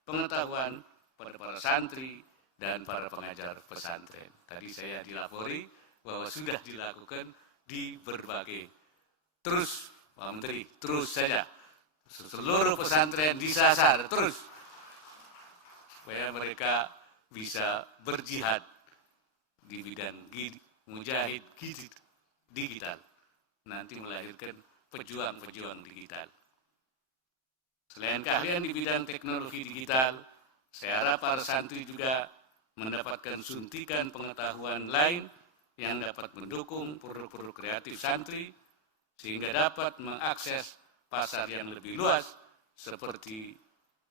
pengetahuan pada para santri dan para pengajar pesantren. Tadi saya dilapori bahwa sudah dilakukan di berbagai. Terus, Pak Menteri, terus saja. Seluruh pesantren disasar, terus. Supaya mereka bisa berjihad di bidang mujahid digital. Nanti melahirkan pejuang-pejuang digital. Selain keahlian di bidang teknologi digital, saya harap para santri juga mendapatkan suntikan pengetahuan lain yang dapat mendukung produk-produk kreatif santri, sehingga dapat mengakses pasar yang lebih luas, seperti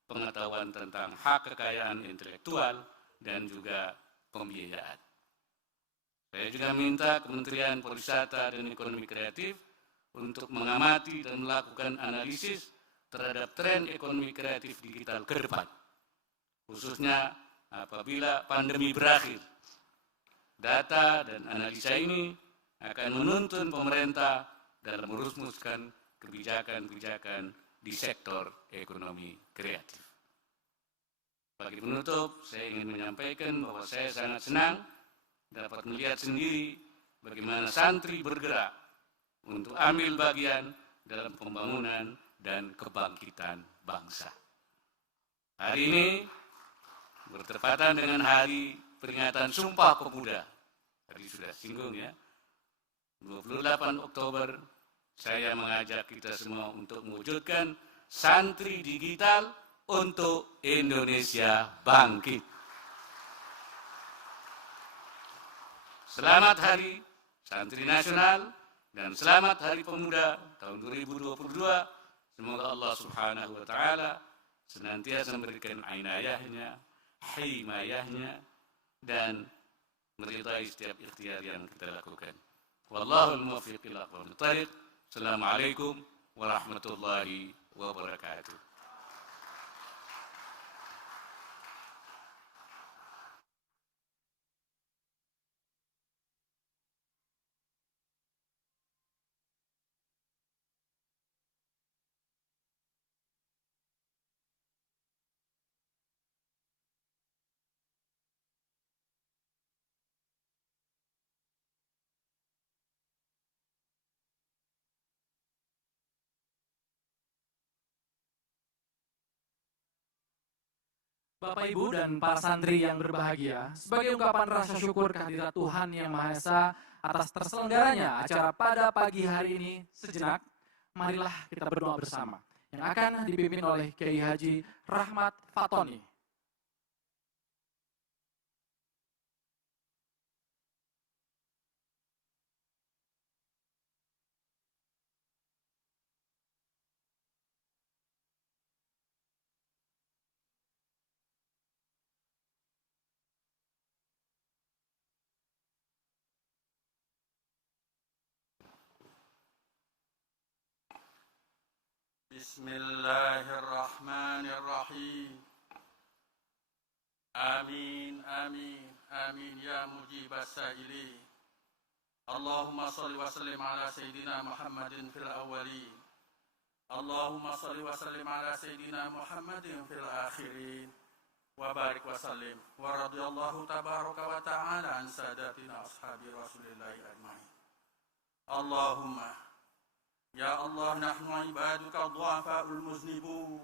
pengetahuan tentang hak kekayaan intelektual dan juga pembiayaan. Saya juga minta Kementerian Pariwisata dan Ekonomi Kreatif untuk mengamati dan melakukan analisis terhadap tren ekonomi kreatif digital ke depan, khususnya apabila pandemi berakhir. Data dan analisa ini akan menuntun pemerintah dalam merumuskan kebijakan-kebijakan di sektor ekonomi kreatif. Bagi penutup, saya ingin menyampaikan bahwa saya sangat senang dapat melihat sendiri bagaimana santri bergerak untuk ambil bagian dalam pembangunan dan kebangkitan bangsa. Hari ini bertepatan dengan hari peringatan Sumpah Pemuda. Tadi sudah singgung ya. 28 Oktober, saya mengajak kita semua untuk mewujudkan santri digital untuk Indonesia bangkit. Selamat Hari Santri Nasional dan selamat Hari Pemuda tahun 2022. Semoga Allah Subhanahu wa taala senantiasa memberikan inayahnya, himayahnya, dan meridai setiap ikhtiar yang kita lakukan. Wallahul muwaffiq ila aqwamit thariq. Assalamualaikum warahmatullahi wabarakatuh. Bapak, Ibu, dan para santri yang berbahagia, sebagai ungkapan rasa syukur kehadirat Tuhan Yang Maha Esa atas terselenggaranya acara pada pagi hari ini, sejenak, marilah kita berdoa bersama, yang akan dipimpin oleh Kiai Haji Rahmat Fatoni. Bismillahirrahmanirrahim. Amin, amin, amin ya mujibas sa'ili. Allahumma salli wa sallim ala Sayyidina Muhammadin fil awwalin. Allahumma salli wa sallim ala Sayyidina Muhammadin fil akhirin. Wa barik wa sallim. Wa radiyallahu tabaraka wa ta'ala an sadatina ashabi rasulillahi ajma'in. Allahumma Ya Allah, nahnu ibaduka dhu'afa'ul muznibun,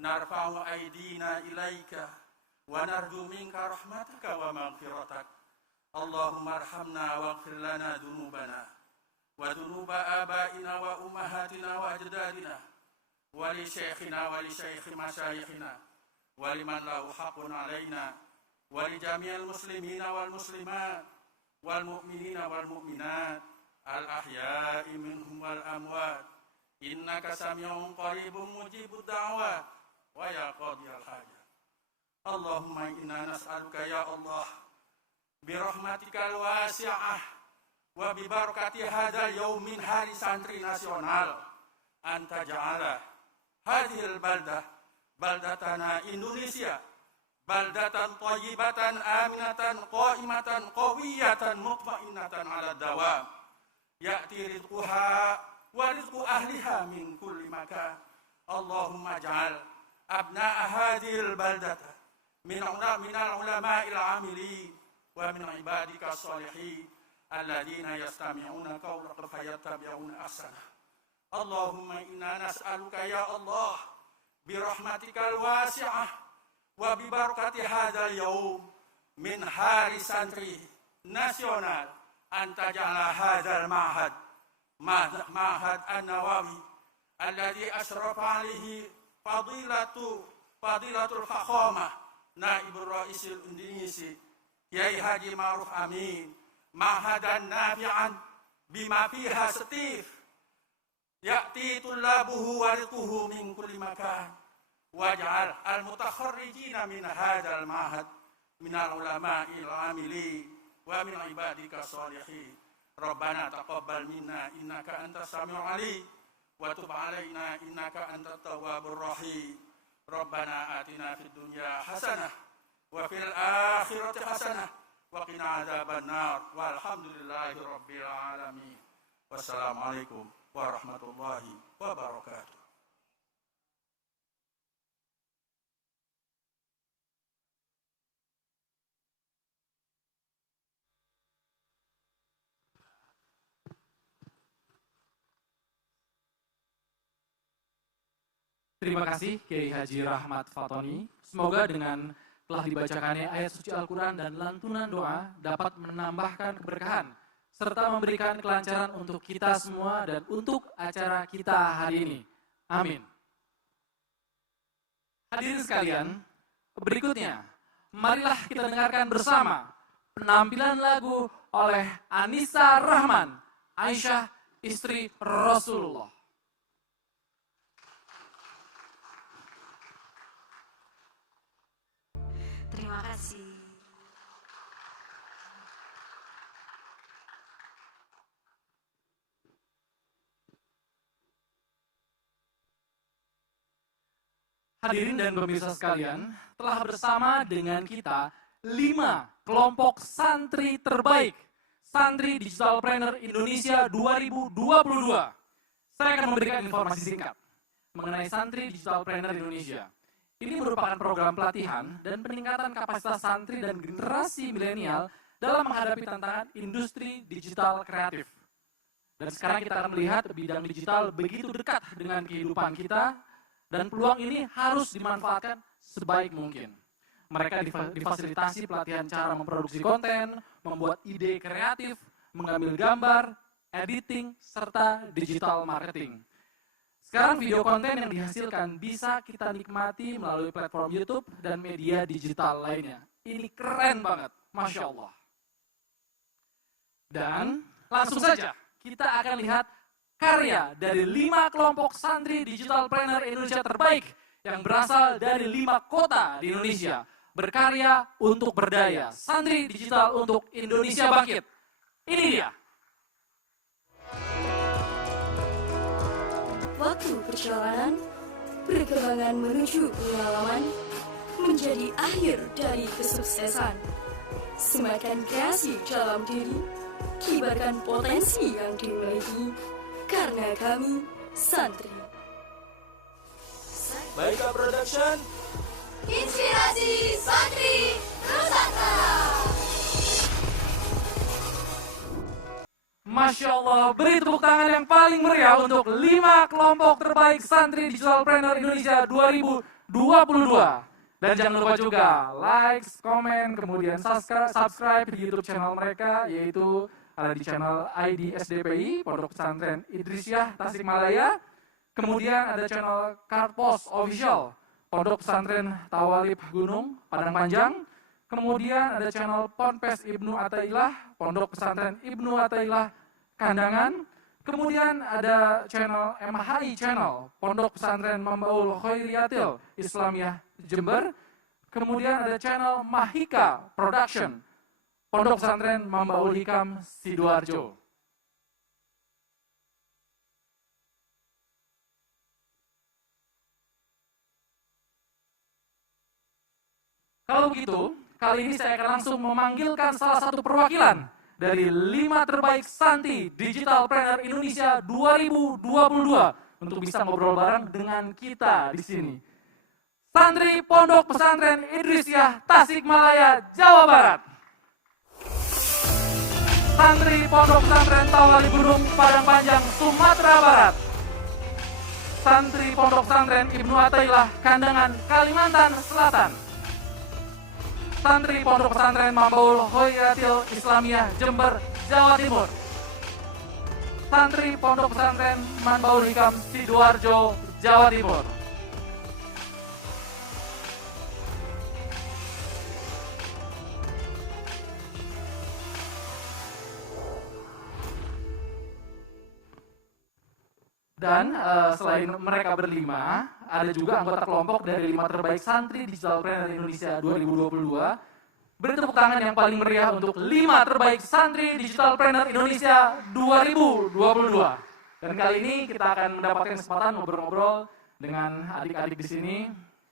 narfa'u aydina ilaika, wa narju minka rahmataka wa maghfiratak. Allahumma arhamna waghfir lana dhunubana, wa dhunuba abaina wa ummahatina wa ajdadina, wa li syekhina wa li syekhi masyayikhina, wa liman lahu haqqun alaina, wa li jami'il muslimina wal muslimat, wal mu'minina wal mu'minat, al-ahya'i minhum wal amwat, innaka sami'un qaribun mujibud da'wat, wa ya qadiyal hajat. Allahumma inna nas'aluka ya Allah birahmatikal wasi'ah wa bibarakati hadzal yaum min hari santri nasional anta ja'ala hadhil baldah baldatana Indonesia baldatan thayyibatan aminatan qa'imatan qawiyatan mutmainnatan ala dawam ya'ti rizquha wa rizqu ahliha min kulli makan. Allahumma ja'al abna'a hadhil baldata min al-ulama'il 'amilin wa min ibadika as-salihin alladhina yastami'una qawlaka fayattabi'una ahsana. Allahumma inna nas'aluka ya Allah birahmatikal wasi'ah wa bi barakati hadzal yaum min hari santri nasional anta ja'ala hadzal ma'had an-Nawawi alladhi asrafa alaihi fadilatul fakhamah naibur raisil Indonesia Kiai Haji Ma'ruf Amin ma'hadan nafi'an bima fiha setif ya'ti tullabuhu wa rizquhu min kulli makan waj'al al-mutakharrijina min hadzal ma'had min al-ulama'il 'amilin wa min ibadika sholihin. Rabbana taqabbal minna innaka antas samiul alim wa tub alaina innaka antat tawwabur rahim. Rabbana atina fid dunya hasanah wa fil akhirati hasanah وقنا عذاب النار والحمد لله رب العالمين والسلام عليكم ورحمة الله وبركاته. Terima kasih Kiai Haji Rahmat Fatoni. Semoga dengan telah dibacakannya ayat suci Al-Quran dan lantunan doa dapat menambahkan keberkahan serta memberikan kelancaran untuk kita semua dan untuk acara kita hari ini. Amin. Hadirin sekalian, berikutnya marilah kita dengarkan bersama penampilan lagu oleh Anissa Rahman, Aisyah istri Rasulullah. Terima kasih. Hadirin dan pemirsa sekalian, telah bersama dengan kita 5 kelompok santri terbaik Santri Digital Planner Indonesia 2022. Saya akan memberikan informasi singkat mengenai Santri Digital Planner Indonesia. Ini merupakan program pelatihan dan peningkatan kapasitas santri dan generasi milenial dalam menghadapi tantangan industri digital kreatif. Dan sekarang kita akan melihat bidang digital begitu dekat dengan kehidupan kita, dan peluang ini harus dimanfaatkan sebaik mungkin. Mereka difasilitasi pelatihan cara memproduksi konten, membuat ide kreatif, mengambil gambar, editing, serta digital marketing. Sekarang video konten yang dihasilkan bisa kita nikmati melalui platform YouTube dan media digital lainnya. Ini keren banget, Masya Allah. Dan langsung saja kita akan lihat karya dari 5 kelompok santri Digital Planner Indonesia terbaik yang berasal dari 5 kota di Indonesia. Berkarya untuk berdaya, santri digital untuk Indonesia bangkit. Ini dia. Waktu perjalanan, perkembangan menuju pengalaman, menjadi akhir dari kesuksesan. Sematkan kreasi dalam diri, kibarkan potensi yang dimiliki, karena kami santri. Baika Production, Inspirasi Santri Nusantara. Masya Allah, beri tepuk tangan yang paling meriah untuk 5 kelompok terbaik Santri Digital Planner Indonesia 2022. Dan jangan lupa juga like, komen, kemudian subscribe di YouTube channel mereka, yaitu ada di channel IDSDPI, Pondok Pesantren Idrisyah Tasikmalaya. Kemudian ada channel Karpos Official, Pondok Pesantren Tawalib Gunung, Padang Panjang. Kemudian ada channel Ponpes Ibnu Athaillah, Pondok Pesantren Ibnu Athaillah Kandangan. Kemudian ada channel MHI Channel, Pondok Pesantren Mambaul Khairiyatil Islamiyah Jember. Kemudian ada channel Mahika Production, Pondok Pesantren Mambaul Hikam Sidoarjo. Kalau begitu, kali ini saya akan langsung memanggilkan salah satu perwakilan dari 5 terbaik Santri Digital Planner Indonesia 2022 untuk bisa ngobrol bareng dengan kita di sini. Santri Pondok Pesantren Idrisyah Tasikmalaya, Jawa Barat. Santri Pondok Pesantren Tawalib Gunung, Padang Panjang, Sumatera Barat. Santri Pondok Pesantren Ibnu Athaillah Kandangan, Kalimantan Selatan. Santri Pondok Pesantren Mambaul Khairiyatil Islamiyah Jember, Jawa Timur. Santri Pondok Pesantren Mambaul Hikam Sidoarjo, Jawa Timur. Dan selain mereka berlima, ada juga anggota kelompok dari 5 terbaik Santri Digital Planner Indonesia 2022. Beri tepuk tangan yang paling meriah untuk 5 terbaik Santri Digital Planner Indonesia 2022. Dan kali ini kita akan mendapatkan kesempatan ngobrol-ngobrol dengan adik-adik di sini.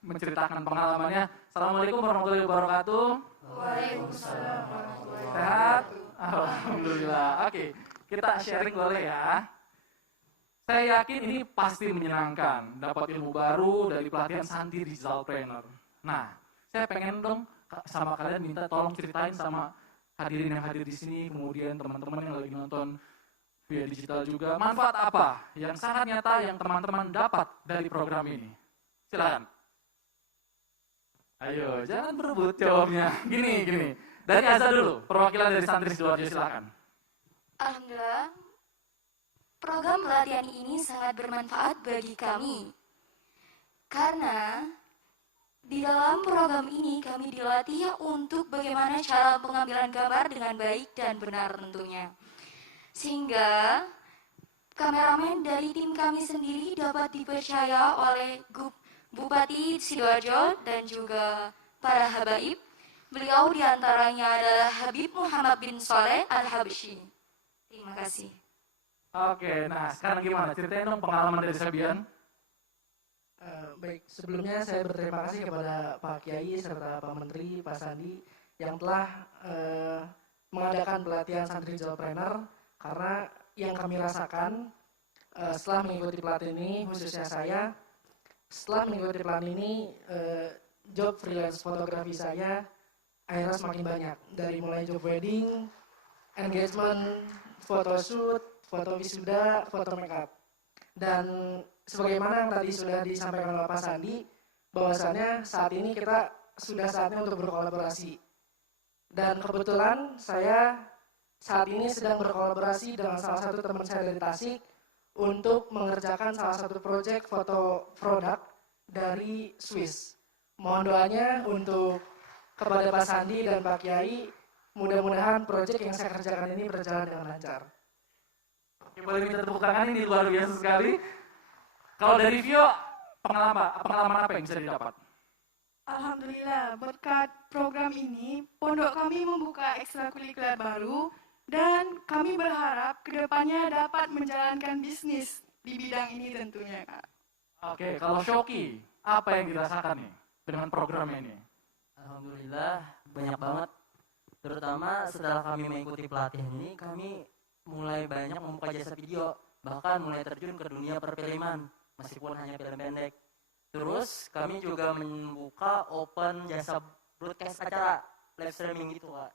menceritakan pengalamannya. Assalamualaikum warahmatullahi wabarakatuh. Waalaikumsalam. Sehat? Alhamdulillah. Oke, kita sharing boleh ya. Saya yakin ini pasti menyenangkan, dapat ilmu baru dari pelatihan Santri Digitalpreneur. Nah, saya pengen dong sama kalian minta tolong ceritain sama hadirin yang hadir di sini, kemudian teman-teman yang lagi nonton via digital juga, manfaat apa yang sangat nyata yang teman-teman dapat dari program ini. Silakan. Ayo, jangan berebut jawabnya. Gini. Dari Azza dulu, perwakilan dari Santri Sidoarjo, silakan. Alhamdulillah, program pelatihan ini sangat bermanfaat bagi kami. Karena di dalam program ini kami dilatih untuk bagaimana cara pengambilan gambar dengan baik dan benar tentunya. Sehingga kameramen dari tim kami sendiri dapat dipercaya oleh Bupati Sidoarjo dan juga para habaib. Beliau diantaranya adalah Habib Muhammad bin Saleh Al-Habsyi. Terima kasih. Oke, nah sekarang gimana? Ceritain dong pengalaman dari Sabian. Baik, sebelumnya saya berterima kasih kepada Pak Kiai serta Pak Menteri, Pak Sandi yang telah mengadakan pelatihan Santri Digitalpreneur, karena yang kami rasakan setelah mengikuti pelatihan ini, khususnya saya, setelah mengikuti pelatihan ini, job freelance fotografi saya akhirnya semakin banyak, dari mulai job wedding, engagement, photoshoot, foto wisuda, foto makeup. Dan sebagaimana yang tadi sudah disampaikan oleh Pak Sandi, bahwasannya saat ini kita sudah saatnya untuk berkolaborasi. Dan kebetulan saya saat ini sedang berkolaborasi dengan salah satu teman saya dari Tasik untuk mengerjakan salah satu proyek foto produk dari Swiss. Mohon doanya untuk kepada Pak Sandi dan Pak Kiai, mudah-mudahan proyek yang saya kerjakan ini berjalan dengan lancar. Oke, boleh minta tepuk tangan, ini luar biasa sekali. Kalau dari Vio, pengalaman apa yang bisa didapat? Alhamdulillah, berkat program ini, pondok kami membuka ekstrakurikuler baru dan kami berharap kedepannya dapat menjalankan bisnis di bidang ini tentunya, Kak. Oke, kalau Shoki, apa yang dirasakan nih dengan program ini? Alhamdulillah, banyak banget. Terutama setelah kami mengikuti pelatihan ini, kami mulai banyak membuka jasa video, bahkan mulai terjun ke dunia perfilman, meskipun hanya film pendek. Terus kami juga membuka open jasa broadcast acara live streaming gitu, Kak.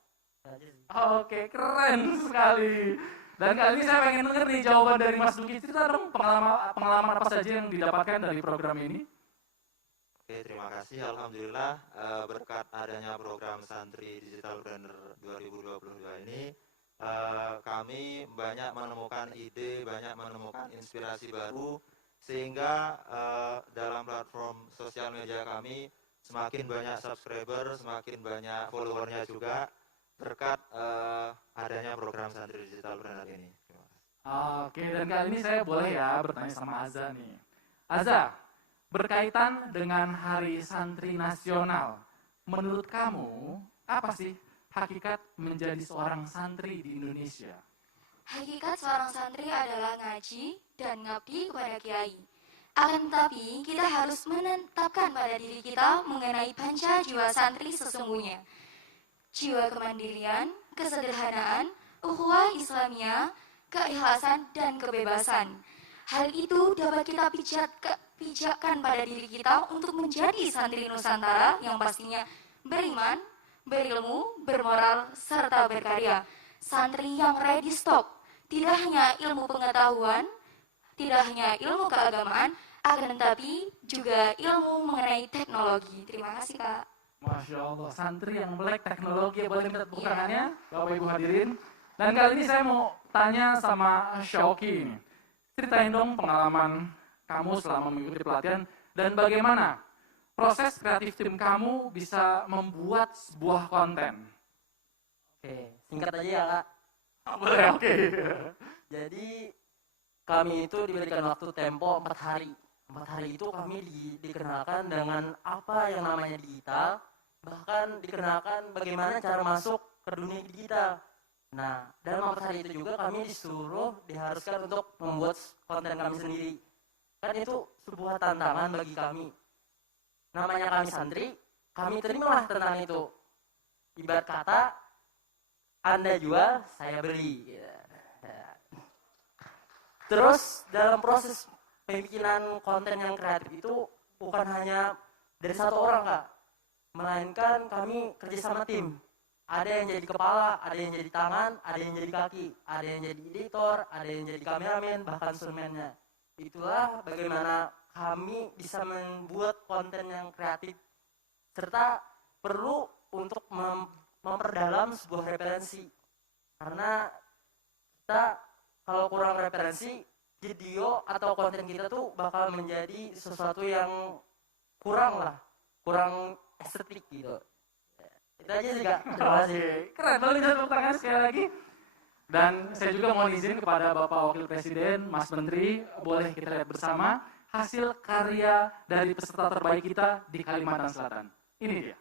Oke, keren sekali. Dan kali ini saya pengen denger nih jawaban dari Mas Duki. Cerita dong pengalaman apa saja yang didapatkan dari program ini. Oke, terima kasih. Alhamdulillah berkat adanya program Santri Digitalpreneur 2022 ini, kami banyak menemukan ide, banyak menemukan inspirasi baru, sehingga dalam platform sosial media kami semakin banyak subscriber, semakin banyak followernya juga berkat adanya program Santri Digitalpreneur ini. Oke, dan kali ini saya boleh ya bertanya sama Azza nih. Azza, berkaitan dengan Hari Santri Nasional, menurut kamu apa sih hakikat menjadi seorang santri di Indonesia? Hakikat seorang santri adalah ngaji dan ngabdi kepada kiai. Akan tetapi, kita harus menetapkan pada diri kita mengenai panca jiwa santri sesungguhnya. Jiwa kemandirian, kesederhanaan, ukhuwah Islamiyah, keikhlasan, dan kebebasan. Hal itu dapat kita pijakkan pada diri kita untuk menjadi santri Nusantara yang pastinya beriman, berilmu, bermoral, serta berkarya. Santri yang ready stock, tidak hanya ilmu pengetahuan, tidak hanya ilmu keagamaan, akan tetapi juga ilmu mengenai teknologi. Terima kasih, Kak. Masya Allah, santri yang melek teknologi, boleh minta tepuk tangannya, Bapak Ibu hadirin. Dan kali ini saya mau tanya sama Shoki ini. Ceritain dong pengalaman kamu selama mengikuti pelatihan dan bagaimana proses kreatif tim kamu bisa membuat sebuah konten. Oke, singkat aja ya, Kak. Boleh, oke. Jadi kami itu diberikan waktu tempo 4 hari. 4 hari itu kami dikenalkan dengan apa yang namanya digital, bahkan dikenalkan bagaimana cara masuk ke dunia digital. Nah, dalam 4 hari itu juga kami diharuskan untuk membuat konten kami sendiri. Kan itu sebuah tantangan bagi kami. namanya kami santri, kami terimalah tentang itu. Ibarat kata, Anda jual, saya beli. Terus dalam proses pembikinan konten yang kreatif itu bukan hanya dari satu orang, Kak, melainkan kami kerjasama tim. Ada yang jadi kepala, ada yang jadi tangan, ada yang jadi kaki, ada yang jadi editor, ada yang jadi kameramen, bahkan stuntman-nya. Itulah bagaimana kami bisa membuat konten yang kreatif, serta perlu untuk memperdalam sebuah referensi. Karena kita kalau kurang referensi, video atau konten kita tuh bakal menjadi sesuatu yang kurang estetik gitu. Itu aja sih, Kak. Terima kasih. Keren, boleh bisa tepuk tangan sekali lagi. Dan saya juga mohon izin kepada Bapak Wakil Presiden, Mas Menteri, boleh kita lihat bersama hasil karya dari peserta terbaik kita di Kalimantan Selatan. Ini dia.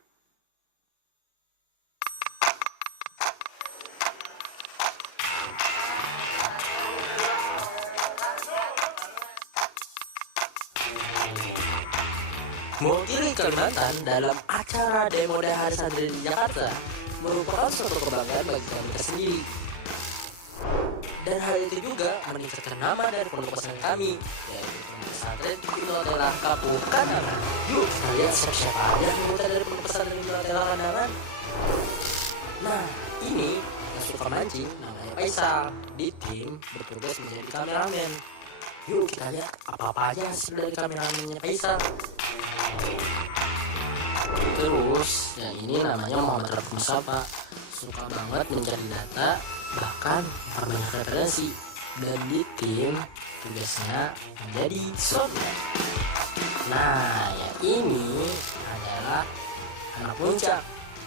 Mewakili Kalimantan dalam acara Demo Day Hari Santri di Jakarta merupakan suatu kebanggaan bagi kami sendiri. Dan hal itu juga meningkatkan nama dari pondok pesantren kami, yaitu Pondok Pesantren Ibnu Athaillah Kapuh Kandangan. Yuk kita lihat siapa aja anggota dari Pondok Pesantren Ibnu Athaillah Kandangan. Nah, ini yang suka mancing namanya Faisal, di tim bertugas menjadi kameramen. Yuk kita lihat apa-apa aja hasil dari kameramennya Faisal. Terus yang ini namanya Muhammad Rafi Mustafa, suka banget mencari data, bahkan memperbanyak referensi, dan di tim tugasnya menjadi soundman. Nah, yang ini adalah anak puncak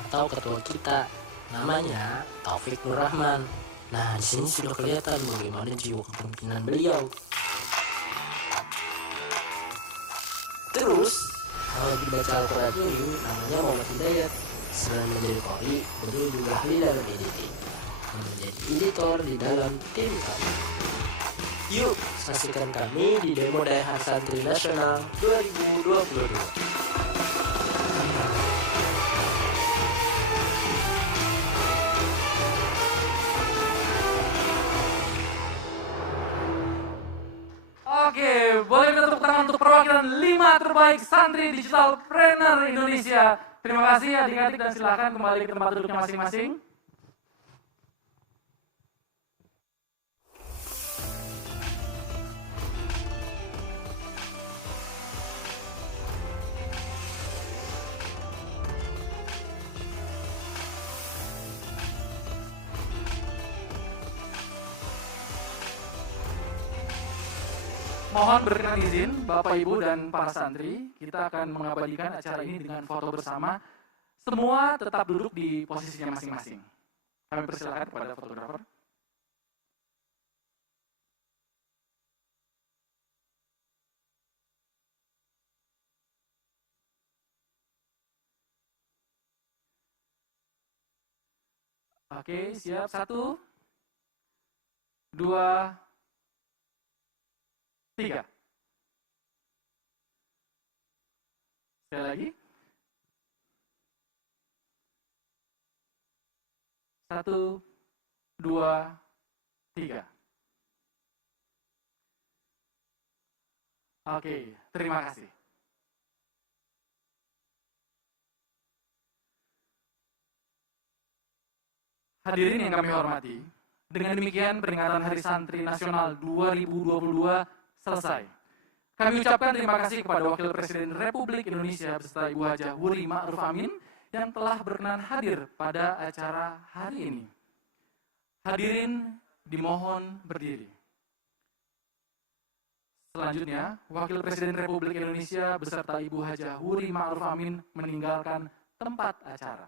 atau ketua kita, namanya Taufik Nur Rahman. Nah, di sini sudah kelihatan bagaimana jiwa kepemimpinan beliau. Terus kalau dibaca Al-Quran ini namanya Muhammad Hidayat. Selain menjadi kori, beliau juga ahli dalam editing dan menjadi editor di dalam tim kami. Yuk saksikan kami di Demo Day Hari Santri Nasional 2022. Oke, boleh minta tepuk tangan untuk perwakilan 5 terbaik santri digital trainer Indonesia. Terima kasih adik-adik dan silakan kembali ke tempat duduknya masing-masing. Mohon berkenan izin, Bapak, Ibu, dan para santri, kita akan mengabadikan acara ini dengan foto bersama. Semua tetap duduk di posisinya masing-masing. Kami persilakan kepada fotografer. Oke, siap. 1, 2, 3. Sekali lagi. 1, 2, 3. Oke, terima kasih. Hadirin yang kami hormati, dengan demikian peringatan Hari Santri Nasional 2022 selesai. Kami ucapkan terima kasih kepada Wakil Presiden Republik Indonesia beserta Ibu Hajah Wuri Ma'ruf Amin yang telah berkenan hadir pada acara hari ini. Hadirin dimohon berdiri. Selanjutnya, Wakil Presiden Republik Indonesia beserta Ibu Hajah Wuri Ma'ruf Amin meninggalkan tempat acara.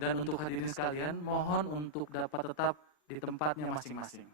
Dan untuk hadirin sekalian, mohon untuk dapat tetap di tempatnya masing-masing.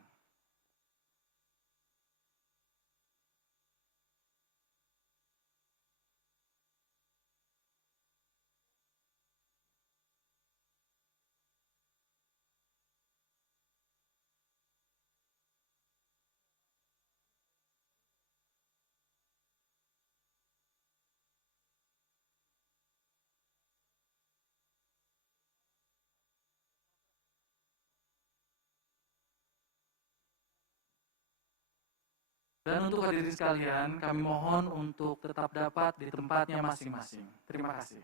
Dan untuk hadirin sekalian, kami mohon untuk tetap dapat di tempatnya masing-masing. Terima kasih.